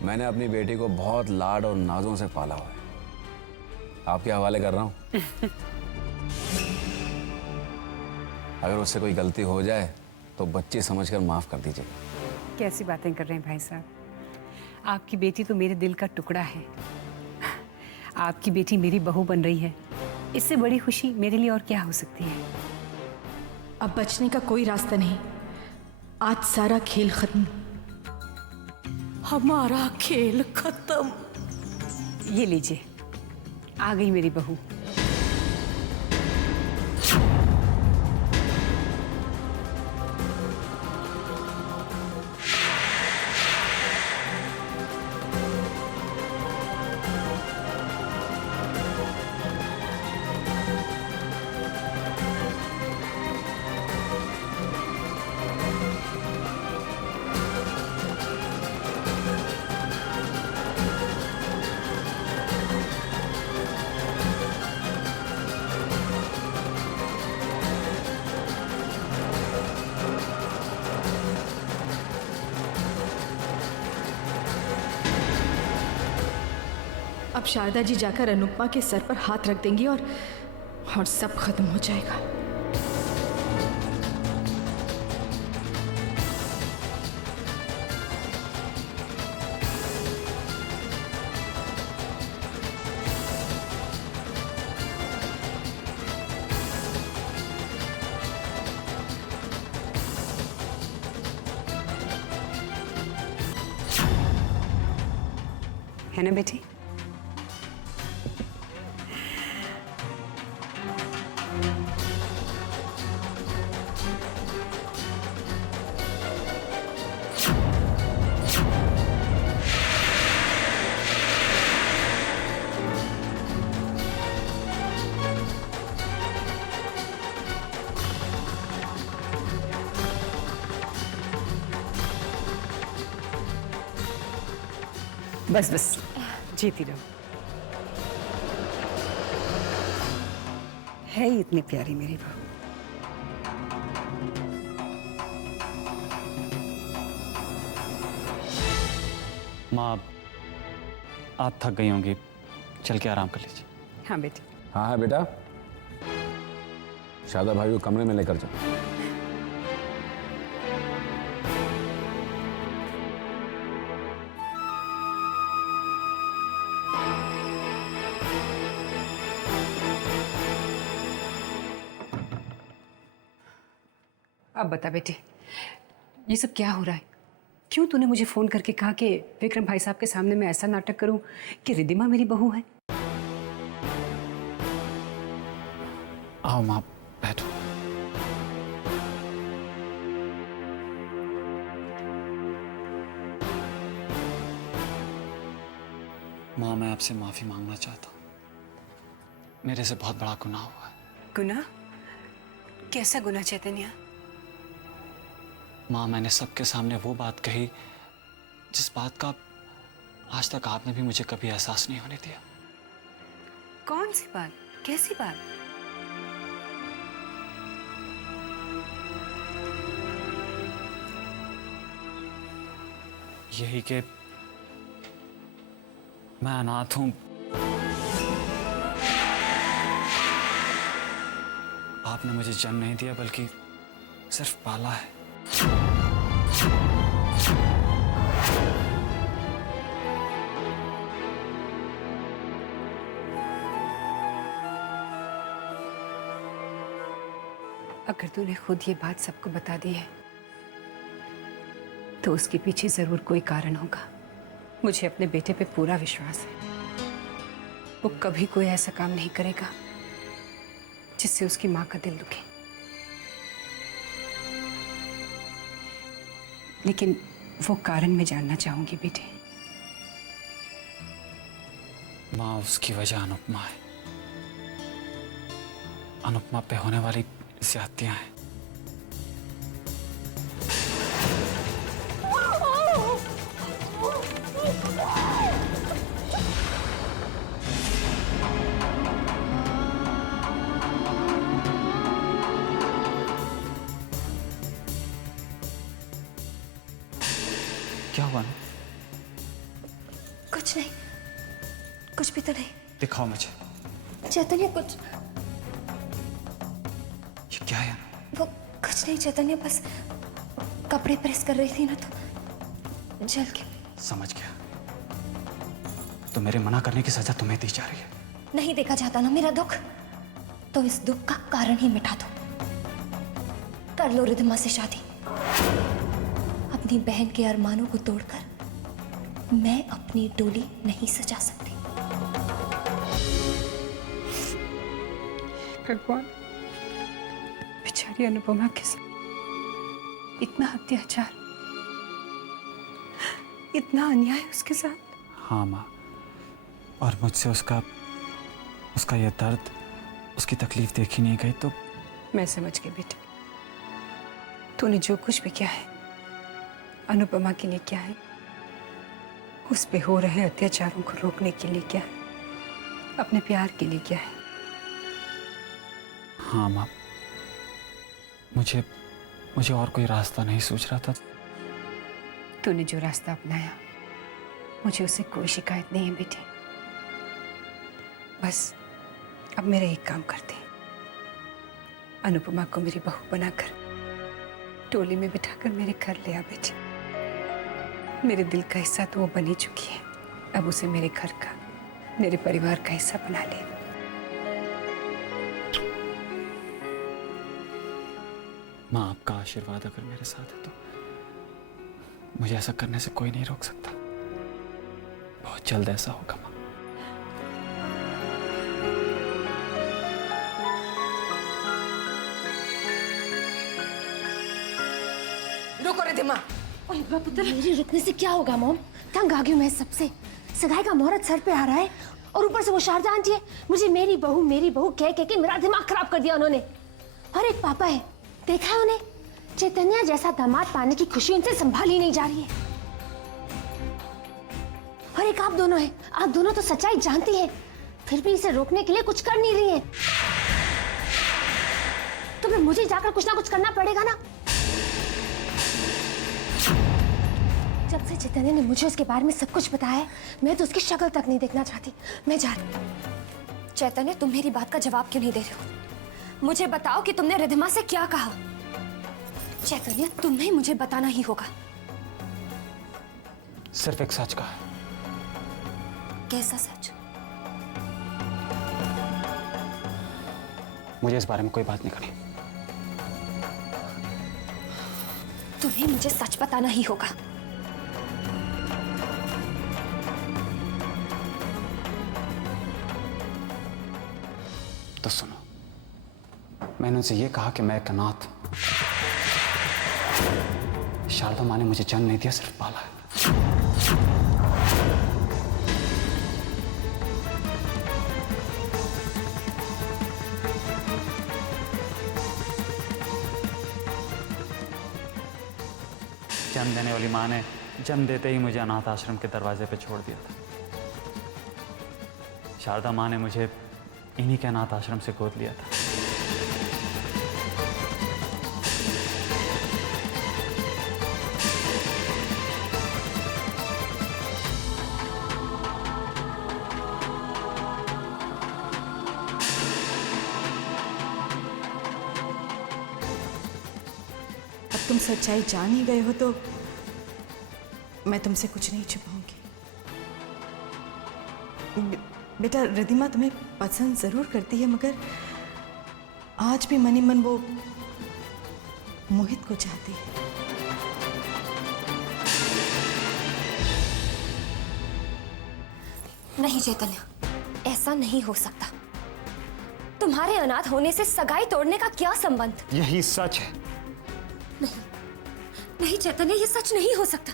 मैंने अपनी बेटी को बहुत लाड और नाजों से पाला हुआ है, आपके हवाले कर रहा हूं। अगर उससे कोई गलती हो जाए तो बच्ची समझकर माफ कर दीजिए। कैसी बातें कर रहे हैं भाई साहब? आपकी बेटी तो मेरे दिल का टुकड़ा है। आपकी बेटी मेरी बहू बन रही है, इससे बड़ी खुशी मेरे लिए और क्या हो सकती है? अब बचने का कोई रास्ता नहीं। आज सारा खेल खत्म। हमारा खेल खत्म। ये लीजिए, आ गई मेरी बहू। अब शारदा जी जाकर अनुपमा के सर पर हाथ रख देंगी और सब खत्म हो जाएगा। है ना बेटी? बस बस, जीती रहो। है ही इतनी प्यारी मेरी बहू। माँ, आप थक गई होंगी, चल के आराम कर लीजिए। हाँ बेटी। हाँ हाँ बेटा, शारदा भाई को कमरे में लेकर जाओ। अब बता बेटे, ये सब क्या हो रहा है? क्यों तूने मुझे फोन करके कहा कि विक्रम भाई साहब के सामने मैं ऐसा नाटक करूं कि रिद्धिमा मेरी बहू है? आओ माँ, बैठो। माँ, मैं आपसे माफी मांगना चाहता हूँ। मेरे से बहुत बड़ा गुनाह हुआ है। गुनाह? कैसा गुनाह चैतन्य? माँ, मैंने सबके सामने वो बात कही जिस बात का आज तक आपने भी मुझे कभी एहसास नहीं होने दिया। कौन सी बात? कैसी बात? यही कि मैं अनाथ हूं। आपने मुझे जन्म नहीं दिया बल्कि सिर्फ पाला है। अगर तूने खुद ये बात सबको बता दी है तो उसके पीछे जरूर कोई कारण होगा। मुझे अपने बेटे पे पूरा विश्वास है। वो कभी कोई ऐसा काम नहीं करेगा जिससे उसकी माँ का दिल दुखे। लेकिन वो कारण मैं जानना चाहूंगी बेटे। माँ, उसकी वजह अनुपमा है। अनुपमा पे होने वाली ज्यादतियां हैं। क्या हुआ ना? कुछ नहीं, कुछ भी तो नहीं। दिखाओ मुझे। चैतन्य कुछ, ये क्या है? वो कुछ नहीं चैतन्य, बस कपड़े प्रेस कर रही थी ना तो जल के। समझ गया। तो मेरे मना करने की सजा तुम्हें दी जा रही है। नहीं देखा जाता ना मेरा दुख, तो इस दुख का कारण ही मिटा दो। कर लो रिद्धिमा से शादी। अपनी बहन के अरमानों को तोड़कर मैं अपनी डोली नहीं सजा सकती। भगवान, बेचारी अनुपमा के साथ इतना अत्याचार, इतना अन्याय उसके साथ। हाँ माँ, और मुझसे उसका यह दर्द, उसकी तकलीफ देखी नहीं गई तो। मैं समझ गई बेटे, तूने जो कुछ भी किया है अनुपमा के लिए क्या है, उस पे हो रहे अत्याचारों को रोकने के लिए क्या है, अपने प्यार के लिए क्या है। हाँ माँ, मुझे और कोई रास्ता नहीं सूझ रहा था। तूने जो रास्ता अपनाया मुझे उससे कोई शिकायत नहीं है बेटे। बस अब मेरा एक काम कर दे, अनुपमा को मेरी बहू बनाकर टोली में बिठाकर मेरे घर ले आ बेटे। मेरे दिल का हिस्सा तो वो बन ही चुकी है, अब उसे मेरे घर का, मेरे परिवार का हिस्सा बना ले। माँ, आपका आशीर्वाद अगर मेरे साथ है तो मुझे ऐसा करने से कोई नहीं रोक सकता। बहुत जल्द ऐसा होगा माँ। रुको रिद्धिमा। पुत्र, मेरे रुकने से क्या होगा मॉम? तंग आ गई मैं सबसे। सगाई का मुहूर्त सर पे आ रहा है और ऊपर से वो शारदा आंटी है। मुझे मेरी बहू कह के मेरा दिमाग खराब कर दिया उन्होंने। और एक पापा है, देखा है उन्हें? चैतन्य जैसा दामाद पाने की खुशी उनसे संभाली नहीं जा रही है। और एक आप दोनों हैं, आप दोनों तो सच्चाई जानती हैं, फिर भी इसे रोकने के लिए कुछ कर नहीं रही हैं। तो फिर मुझे जाकर कुछ ना कुछ करना पड़ेगा ना। जब से चैतन्य ने मुझे उसके बारे में सब कुछ बताया है, मैं तो उसकी शक्ल तक नहीं देखना चाहती। मैं जा रही हूँ। चैतन्य, तुम मेरी बात का जवाब क्यों नहीं दे रहे हो? मुझे बताओ कि तुमने रिद्धिमा से क्या कहा। चैतन्य, तुम्हें मुझे बताना ही होगा। सिर्फ एक सच कहा। कैसा सच? मुझे इस बारे में कोई बात नहीं करनी। तुम्हें मुझे सच बताना ही होगा। तो सुनो, मैंने उनसे ये कहा कि मैं एक अनाथ। शारदा माँ ने मुझे जन्म नहीं दिया, सिर्फ पाला है। जन्म देने वाली माँ ने जन्म देते ही मुझे अनाथ आश्रम के दरवाजे पे छोड़ दिया था। शारदा माँ ने मुझे इन्हीं के अनाथ आश्रम से गोद लिया था। तुम सच्चाई जान ही गए हो तो मैं तुमसे कुछ नहीं छुपाऊंगी। बेटा, रिद्धिमा तुम्हें पसंद जरूर करती है, मगर आज भी मनी मन वो मोहित को चाहती है। नहीं चैतन्य, ऐसा नहीं हो सकता। तुम्हारे अनाथ होने से सगाई तोड़ने का क्या संबंध? यही सच है। नहीं नहीं चैतन्य, ये सच नहीं हो सकता।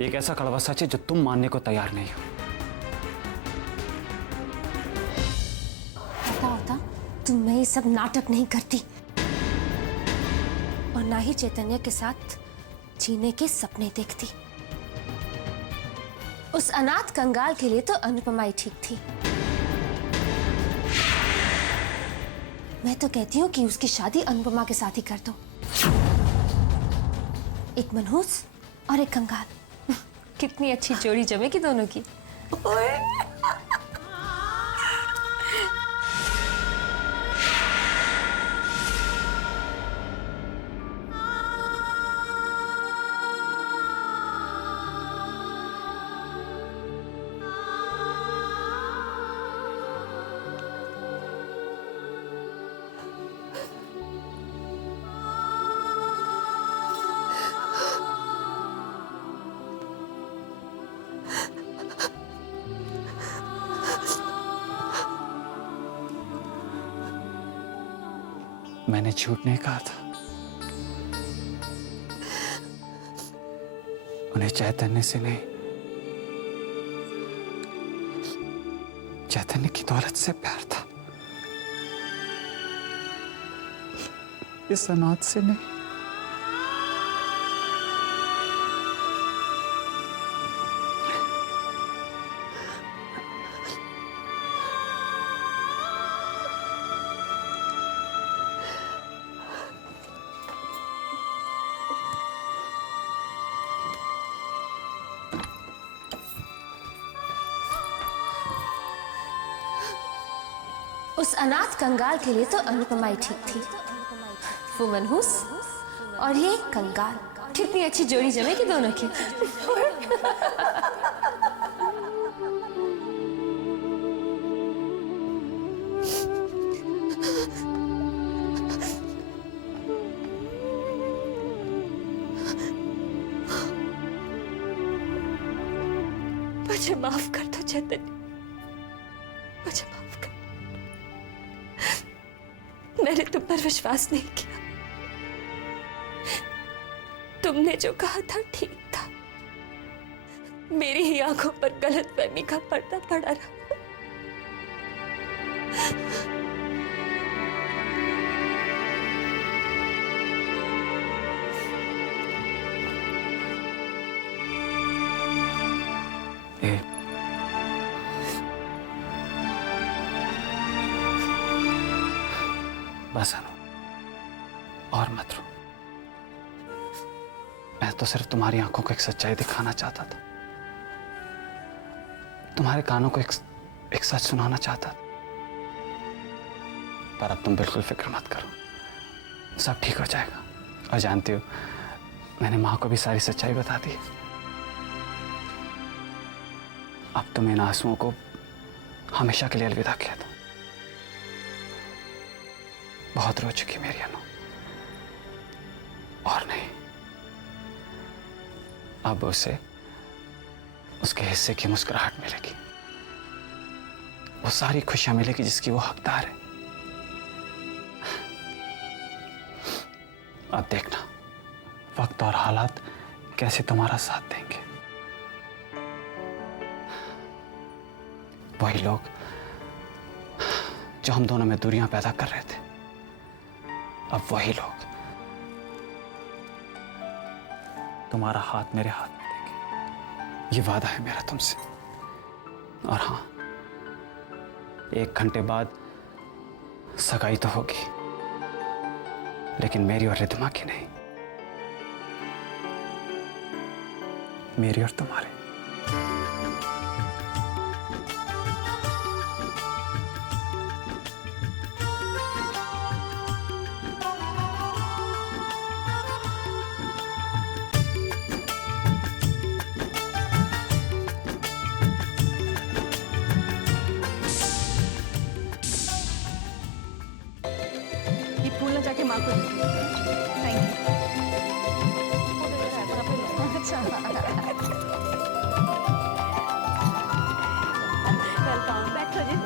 एक ऐसा कड़वा सच है जो तुम मानने को तैयार नहीं हो। पता होता तो मैं ये सब नाटक नहीं करती और ना ही चैतन्य के साथ जीने के सपने देखती। उस अनाथ कंगाल के लिए तो अनुपमा ही ठीक थी। मैं तो कहती हूँ कि उसकी शादी अनुपमा के साथ ही कर दो। एक मनहूस और एक कंगाल, कितनी अच्छी जोड़ी जमेगी दोनों की। मैंने झूठ नहीं कहा था। उन्हें चैतन्य से नहीं, चैतन्य की दौलत से प्यार था। इस अनाथ से नहीं। उस अनाथ कंगाल के लिए तो अनुपमा ही ठीक थी। वो मनहूस और ये कंगाल, कितनी अच्छी जोड़ी जमेगी दोनों की। मुझे माफ कर दो चैतन्य, मुझे माफ कर। मैंने तुम पर विश्वास नहीं किया। तुमने जो कहा था ठीक था। मेरी ही आंखों पर गलतफहमी का पर्दा पड़ा रहा। बस अनु, और मत रो। मैं तो सिर्फ तुम्हारी आंखों को एक सच्चाई दिखाना चाहता था, तुम्हारे कानों को एक सच सुनाना चाहता था। पर अब तुम बिल्कुल फिक्र मत करो, सब ठीक हो जाएगा। और जानती हो, मैंने माँ को भी सारी सच्चाई बता दी। अब तुम इन आंसुओं को हमेशा के लिए अलविदा किया था। बहुत रो चुकी मेरी अनु, और नहीं, अब उसे उसके हिस्से की मुस्कुराहट मिलेगी, वो सारी खुशियां मिलेगी जिसकी वो हकदार है। अब देखना वक्त और हालात कैसे तुम्हारा साथ देंगे। वही लोग जो हम दोनों में दूरियां पैदा कर रहे थे, अब वही लोग तुम्हारा हाथ मेरे हाथ में देंगे। ये वादा है मेरा तुमसे। और हाँ, 1 घंटे बाद सगाई तो होगी, लेकिन मेरी और रिद्धिमा की नहीं, मेरी और तुम्हारे। माँ को थैंक वेलकम बैठो जी।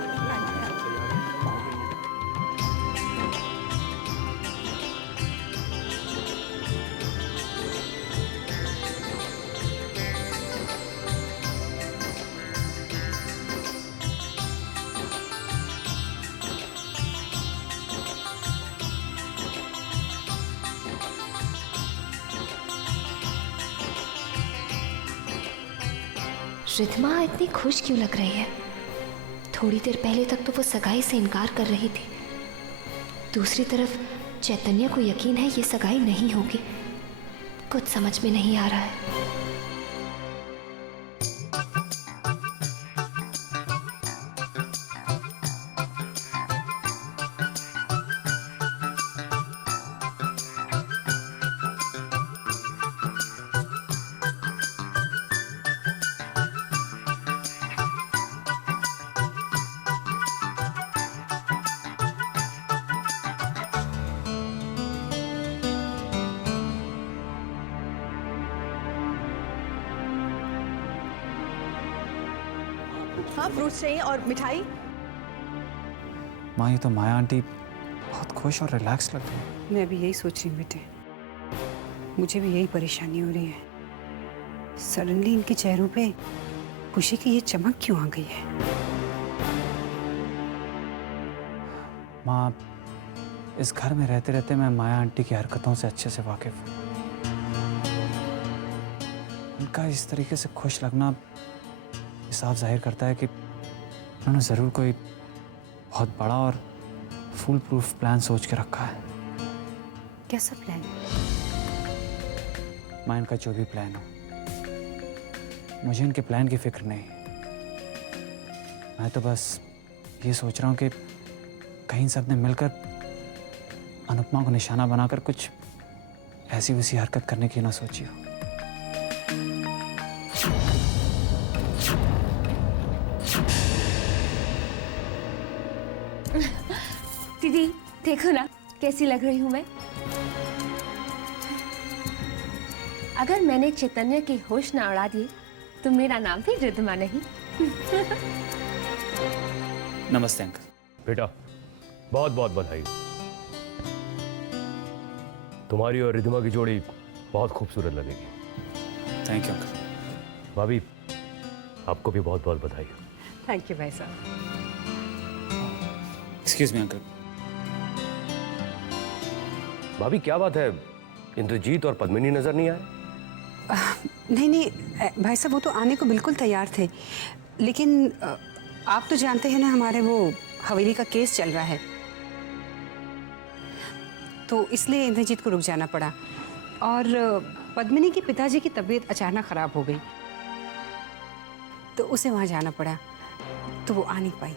रिद्धिमा इतनी खुश क्यों लग रही है? थोड़ी देर पहले तक तो वो सगाई से इनकार कर रही थी। दूसरी तरफ चैतन्य को यकीन है ये सगाई नहीं होगी। कुछ समझ में नहीं आ रहा है। हाँ, फ्रूट्स चाहिए और मिठाई। माँ, ये तो माया आंटी बहुत खुश और रिलैक्स लग रही है। मैं भी यही सोच रही हूँ बेटे, मुझे भी यही परेशानी हो रही है। सडनली इनके चेहरों पे खुशी की ये चमक क्यों आ गई है? माँ, इस घर में रहते रहते मैं माया आंटी की हरकतों से अच्छे से वाकिफ हूँ। उनका इस तरीके से खुश लगना साफ जाहिर करता है कि उन्होंने ज़रूर कोई बहुत बड़ा और फुल प्रूफ प्लान सोच के रखा है। कैसा प्लान? माँ, इनका जो भी प्लान हो, मुझे इनके प्लान की फिक्र नहीं। मैं तो बस ये सोच रहा हूँ कि कहीं सबने मिलकर अनुपमा को निशाना बनाकर कुछ ऐसी वैसी हरकत करने की ना सोची हो। दीदी देखो ना कैसी लग रही हूँ मैं। अगर मैंने चैतन्य की होश ना उड़ा दिए तो मेरा नाम भी रिद्धिमा नहीं। नमस्ते अंकल। बेटा, बहुत बहुत बधाई। तुम्हारी और रिद्धिमा की जोड़ी बहुत खूबसूरत लगेगी। Thank you uncle. भाभी, आपको भी बहुत बहुत बधाई। थैंक यू भाई साहब। Excuse me uncle. भाभी, क्या बात है, इंद्रजीत और पद्मिनी नजर नहीं आए? नहीं भाई साहब, वो तो आने को बिल्कुल तैयार थे, लेकिन आप तो जानते हैं ना हमारे वो हवेली का केस चल रहा है, तो इसलिए इंद्रजीत को रुक जाना पड़ा। और पद्मिनी के पिताजी की तबीयत अचानक खराब हो गई, तो उसे वहाँ जाना पड़ा, तो वो आ नहीं पाई।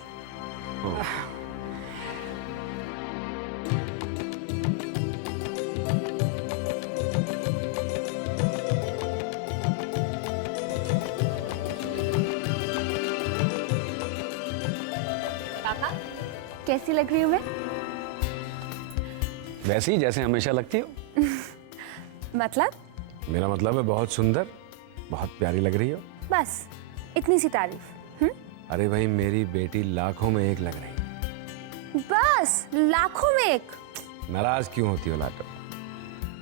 पापा, कैसी लग रही हूँ मैं? वैसे ही जैसे हमेशा लगती हो। मतलब? मेरा मतलब है बहुत सुंदर, बहुत प्यारी लग रही हो। बस इतनी सी तारीफ? अरे भाई, मेरी बेटी लाखों में एक लग रही है। बस लाखों में एक? नाराज क्यों होती हो लाटो?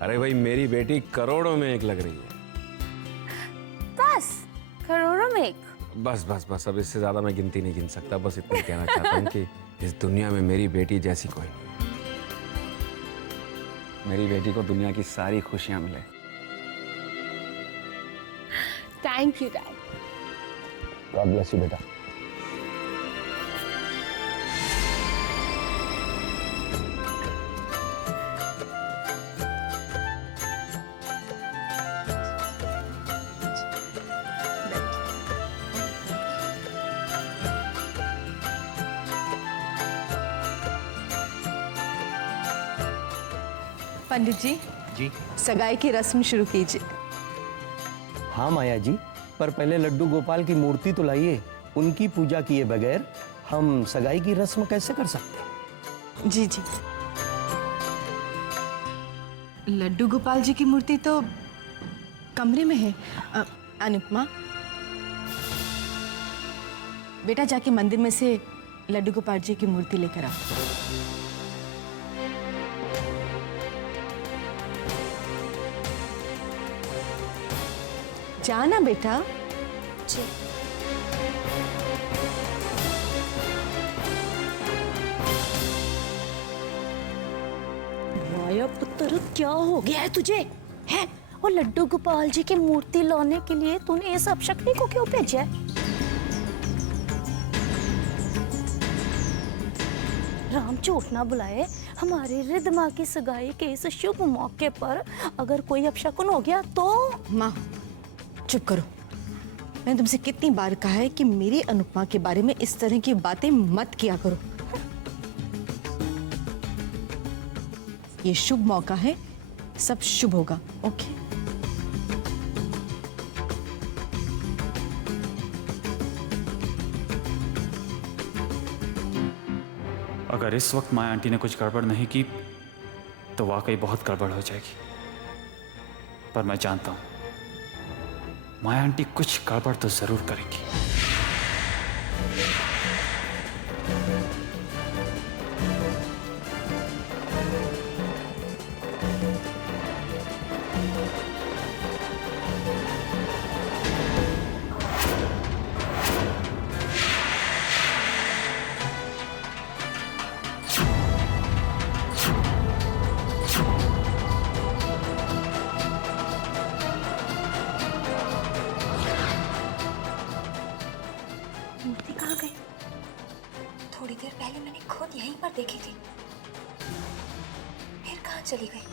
अरे भाई, मेरी बेटी करोड़ों में एक लग रही है। बस करोड़ों में एक? बस बस बस, अब इससे ज्यादा मैं गिनती नहीं गिन सकता। बस इतना कहना चाहता हूँ कि इस दुनिया में मेरी बेटी जैसी कोई नहीं। मेरी बेटी को दुनिया की सारी खुशियां मिले। Thank you dad. God bless you बेटा। पंडित जी, सगाई की रस्म शुरू कीजिए। हाँ माया जी, पर पहले लड्डू गोपाल की मूर्ति तो लाइए। उनकी पूजा किए बगैर हम सगाई की रस्म कैसे कर सकते हैं? जी जी। लड्डू गोपाल जी की मूर्ति तो कमरे में है। अनुपमा, बेटा जाके मंदिर में से लड्डू गोपाल जी की मूर्ति लेकर आओ। जाना बेटा। जी। माया पुत्र, क्या हो गया है तुझे? है और लड्डू गोपाल जी की मूर्ति लाने के लिए तूने इस अपशक्ति को क्यों भेजा है? राम झूठ ना बुलाए, हमारी रिद्धमा की सगाई के इस शुभ मौके पर अगर कोई अपशकुन हो गया तो? माँ चुप करो। मैंने तुमसे कितनी बार कहा है कि मेरी अनुपमा के बारे में इस तरह की बातें मत किया करो। ये शुभ मौका है, सब शुभ होगा। ओके। अगर इस वक्त माया आंटी ने कुछ गड़बड़ नहीं की तो वाकई बहुत गड़बड़ हो जाएगी। पर मैं जानता हूं माया आंटी कुछ गड़बड़ तो जरूर करेगी। मूर्ति कहाँ गई? थोड़ी देर पहले मैंने खुद यहीं पर देखी थी, फिर कहाँ चली गई?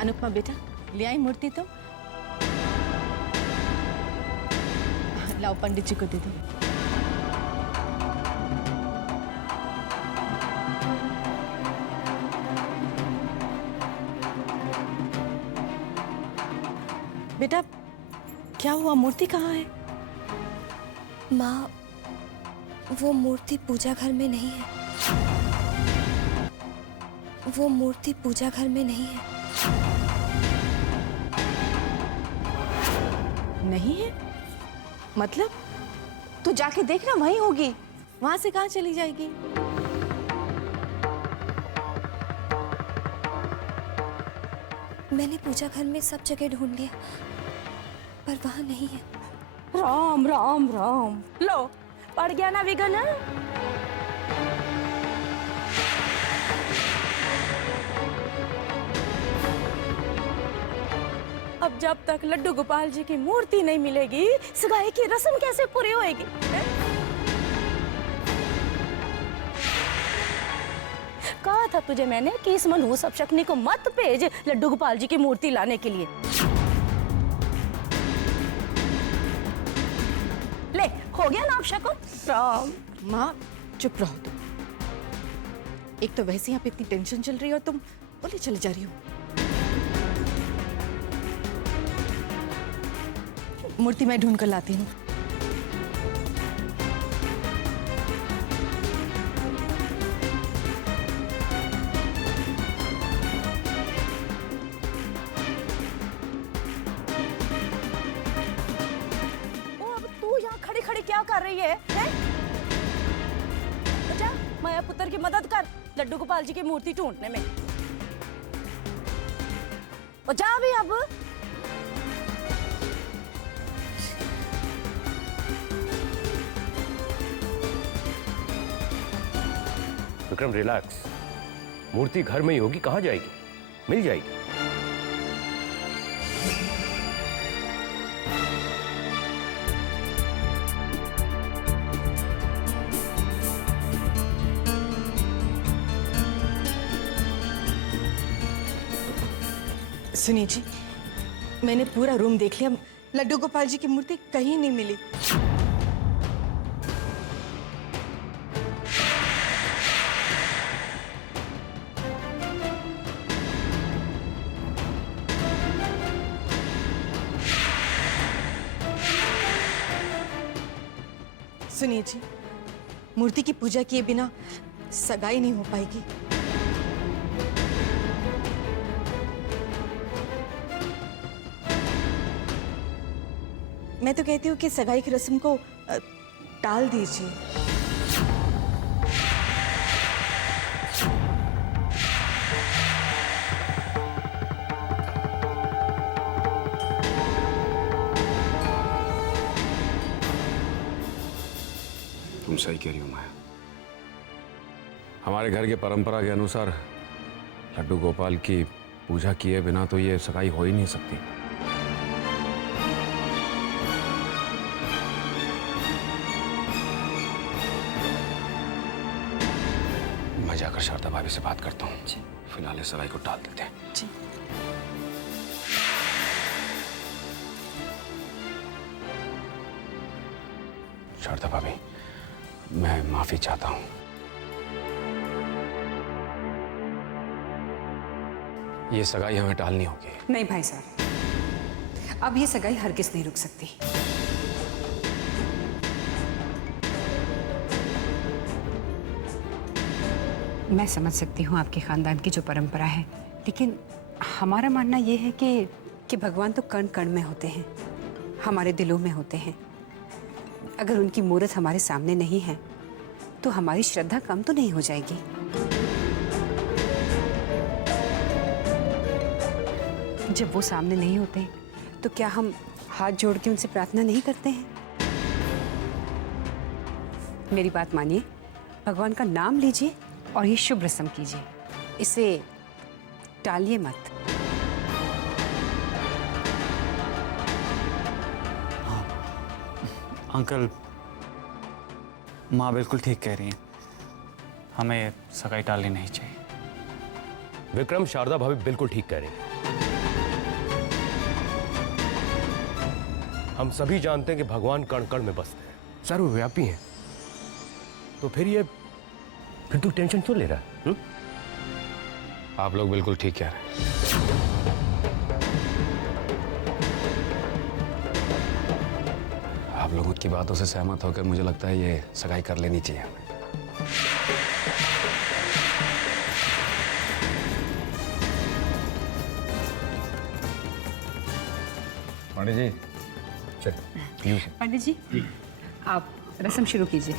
अनुपमा बेटा, ले आई मूर्ति तो? लाओ पंडित जी को दे दो। बेटा क्या हुआ, मूर्ति कहाँ है? माँ, वो मूर्ति पूजा घर में नहीं है। वो मूर्ति पूजा घर में नहीं है। नहीं है? मतलब तू जाके देखना, वहीं होगी। वहां से कहाँ चली जाएगी? मैंने पूजा घर में सब जगह ढूंढ लिया, पर वहां नहीं है। राम राम राम, लो पड़ गया ना विघन। अब जब तक लड्डू गोपाल जी की मूर्ति नहीं मिलेगी, सगाई की रस्म कैसे पूरी होएगी? कहा था तुझे मैंने कि इस मनहूस अपशक्नी को मत भेज लड्डू गोपाल जी की मूर्ति लाने के लिए। ले, हो गया ना अपशकुन? राम। माँ चुप रहो तुम। एक तो वैसे यहाँ पे इतनी टेंशन चल रही है और तुम बोले चले जा रही हो। मूर्ति मैं ढूंढ कर लाती हूँ। क्या कर रही है? अच्छा, माया पुत्र की मदद कर लड्डू गोपाल जी की मूर्ति ढूंढने में। और जा भी अब। विक्रम रिलैक्स, मूर्ति घर में ही होगी, कहाँ जाएगी? मिल जाएगी। सुनिए जी, मैंने पूरा रूम देख लिया, लड्डू गोपाल जी की मूर्ति कहीं नहीं मिली। सुनिए जी, मूर्ति की पूजा किए बिना सगाई नहीं हो पाएगी। मैं तो कहती हूँ कि सगाई की रस्म को टाल दीजिए। तुम सही कह रही हो माया। हमारे घर के परंपरा के अनुसार लड्डू गोपाल की पूजा किए बिना तो ये सगाई हो ही नहीं सकती। मैं जाकर शारदा भाभी से बात करता हूँ। फिलहाल इस सगाई को टाल देते हैं। जी। शारदा भाभी, मैं माफी चाहता हूँ। ये सगाई हमें टालनी होगी। नहीं भाई साहब, अब ये सगाई हरगिज नहीं रुक सकती। मैं समझ सकती हूँ आपके खानदान की जो परंपरा है, लेकिन हमारा मानना ये है कि भगवान तो कण कण में होते हैं, हमारे दिलों में होते हैं। अगर उनकी मूर्त हमारे सामने नहीं है तो हमारी श्रद्धा कम तो नहीं हो जाएगी। जब वो सामने नहीं होते तो क्या हम हाथ जोड़ के उनसे प्रार्थना नहीं करते हैं? मेरी बात मानिए, भगवान का नाम लीजिए और ये शुभ रस्म कीजिए, इसे टालिए मत। अंकल, माँ बिल्कुल ठीक कह रही हैं, हमें सगाई टालनी नहीं चाहिए। विक्रम, शारदा भाभी बिल्कुल ठीक कह रही हैं। हम सभी जानते हैं कि भगवान कण कण में बसते हैं, सर्वव्यापी हैं। तो फिर तू टेंशन क्यों ले रहा है? आप लोग बिल्कुल ठीक कह रहे हैं। आप लोगों की बातों से सहमत होकर मुझे लगता है ये सगाई कर लेनी चाहिए हमें। पंडित जी, चल। पंडित जी, आप रस्म शुरू कीजिए।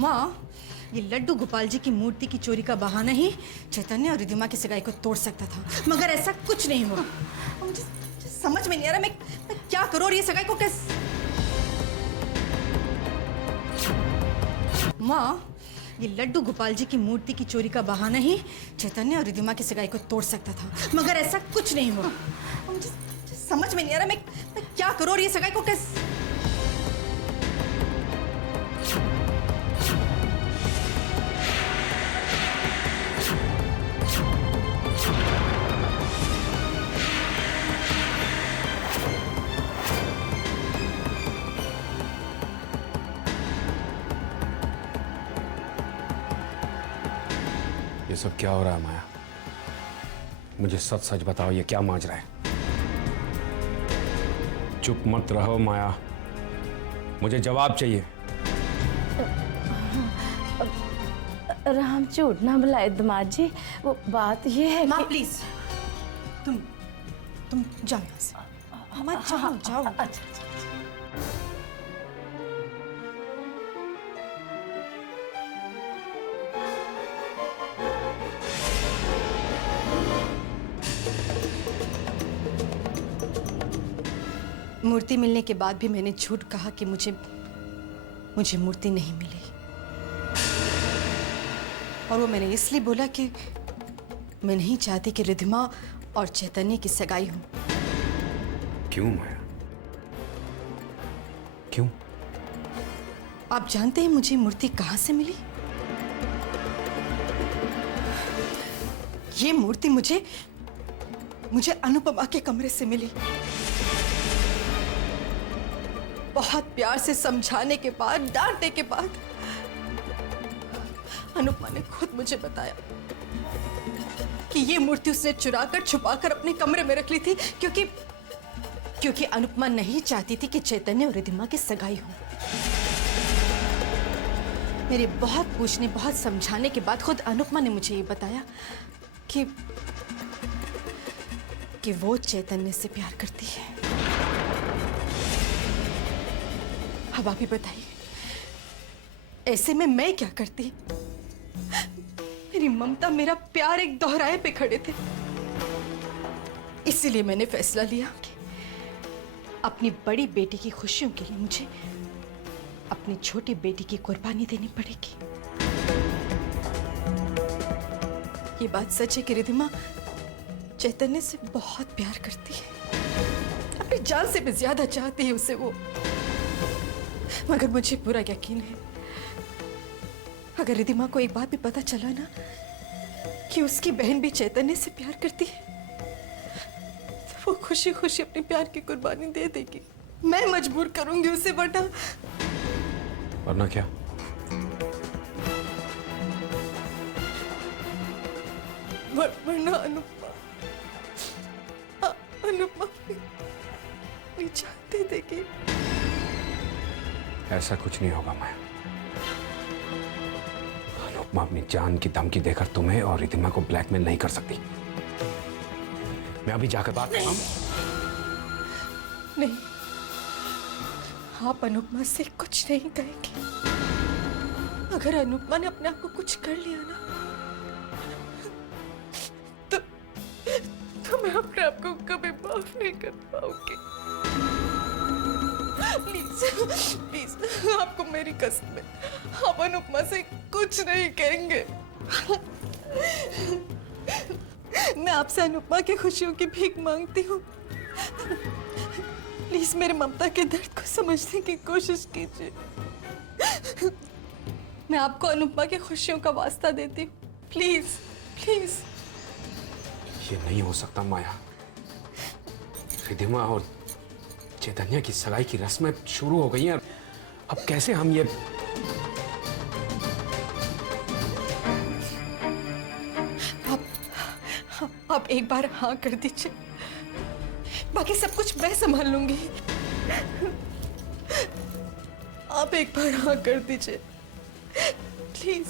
माँ, ये लड्डू गोपाल जी की मूर्ति की चोरी का बहाना ही चैतन्य और रिद्धिमा की सगाई को तोड़ सकता था, मगर ऐसा कुछ नहीं हुआ। मुझे समझ में नहीं आ रहा मैं क्या करूं और ये सगाई को कैसे। माँ, ये लड्डू गोपाल जी की मूर्ति की चोरी का बहाना ही चैतन्य और रिद्धिमा की सगाई को तोड़ सकता था, मगर ऐसा कुछ नहीं हुआ। मुझे समझ में नहीं आ रहा मैं क्या करूं और ये सगाई को कैसे। ये सब क्या हो रहा है माया? मुझे सच सच बताओ, ये क्या माजरा है? चुप मत रहो माया, मुझे जवाब चाहिए। राम झूठ ना बुलाए दामाद जी, वो बात ये है माँ कि... प्लीज, तुम जाओ यहाँ से। मत जाओ, जाओ। अच्छा। मूर्ति मिलने के बाद भी मैंने झूठ कहा कि मुझे मूर्ति नहीं मिली। और वो मैंने इसलिए बोला कि मैं नहीं चाहती कि रिद्धिमा और चैतन्य की सगाई हो। क्यों माया? क्यों? आप जानते हैं मुझे मूर्ति कहां से मिली? ये मूर्ति मुझे अनुपमा के कमरे से मिली। बहुत प्यार से समझाने के बाद, डांटने के बाद अनुपमा ने खुद मुझे बताया कि ये मूर्ति उसने चुराकर छुपाकर अपने कमरे में रख ली थी क्योंकि अनुपमा नहीं चाहती थी कि चैतन्य और रिद्धिमा की सगाई हो। मेरे बहुत पूछने, बहुत समझाने के बाद खुद अनुपमा ने मुझे ये बताया कि वो चैतन्य से प्यार करती है। अब आप ही बताइए, ऐसे में मैं क्या करती? मेरी ममता, मेरा प्यार एक दोहराए पे खड़े थे। इसीलिए मैंने फैसला लिया कि अपनी बड़ी बेटी की खुशियों के लिए मुझे अपनी छोटी बेटी की कुर्बानी देनी पड़ेगी। ये बात सच है कि रिद्धिमा चैतन्य से बहुत प्यार करती है, अपनी जान से भी ज्यादा चाहती है उसे वो। मगर मुझे पूरा यकीन है अगर रिद्धिमा को एक बात भी पता चला ना कि उसकी बहन भी चैतन्य से प्यार करती है तो वो खुशी खुशी अपने प्यार की कुर्बानी दे देगी। मैं मजबूर करूंगी उसे, वरना क्या? वरना अनुपमा अपनी जान दे देगी। ऐसा कुछ नहीं होगा माया। अनुपमा अपनी जान की धमकी देकर तुम्हें और रिद्धिमा को ब्लैकमेल नहीं कर सकती। मैं अभी जाकर बात करूं। नहीं, आप अनुपमा से कुछ नहीं कहेंगे। अगर अनुपमा ने अपने आप को कुछ कर लिया ना तो मैं अपने आप को कभी माफ नहीं कर पाऊंगी। प्लीज प्लीज, आपको मेरी कसम है, आप अनुपमा से कुछ नहीं कहेंगे। मैं आपसे अनुपमा की खुशियों की भीख मांगती हूँ। प्लीज मेरे ममता के दर्द को समझने की कोशिश कीजिए। मैं आपको अनुपमा की खुशियों का वास्ता देती हूँ। Please please. ये नहीं हो सकता माया। रिद्धिमा और चैतन्य की सगाई की रस्में शुरू हो गई हैं। अब कैसे हम ये... आप एक बार हाँ कर दीजिए, बाकी सब कुछ मैं संभाल लूंगी। आप एक बार हाँ कर दीजिए प्लीज।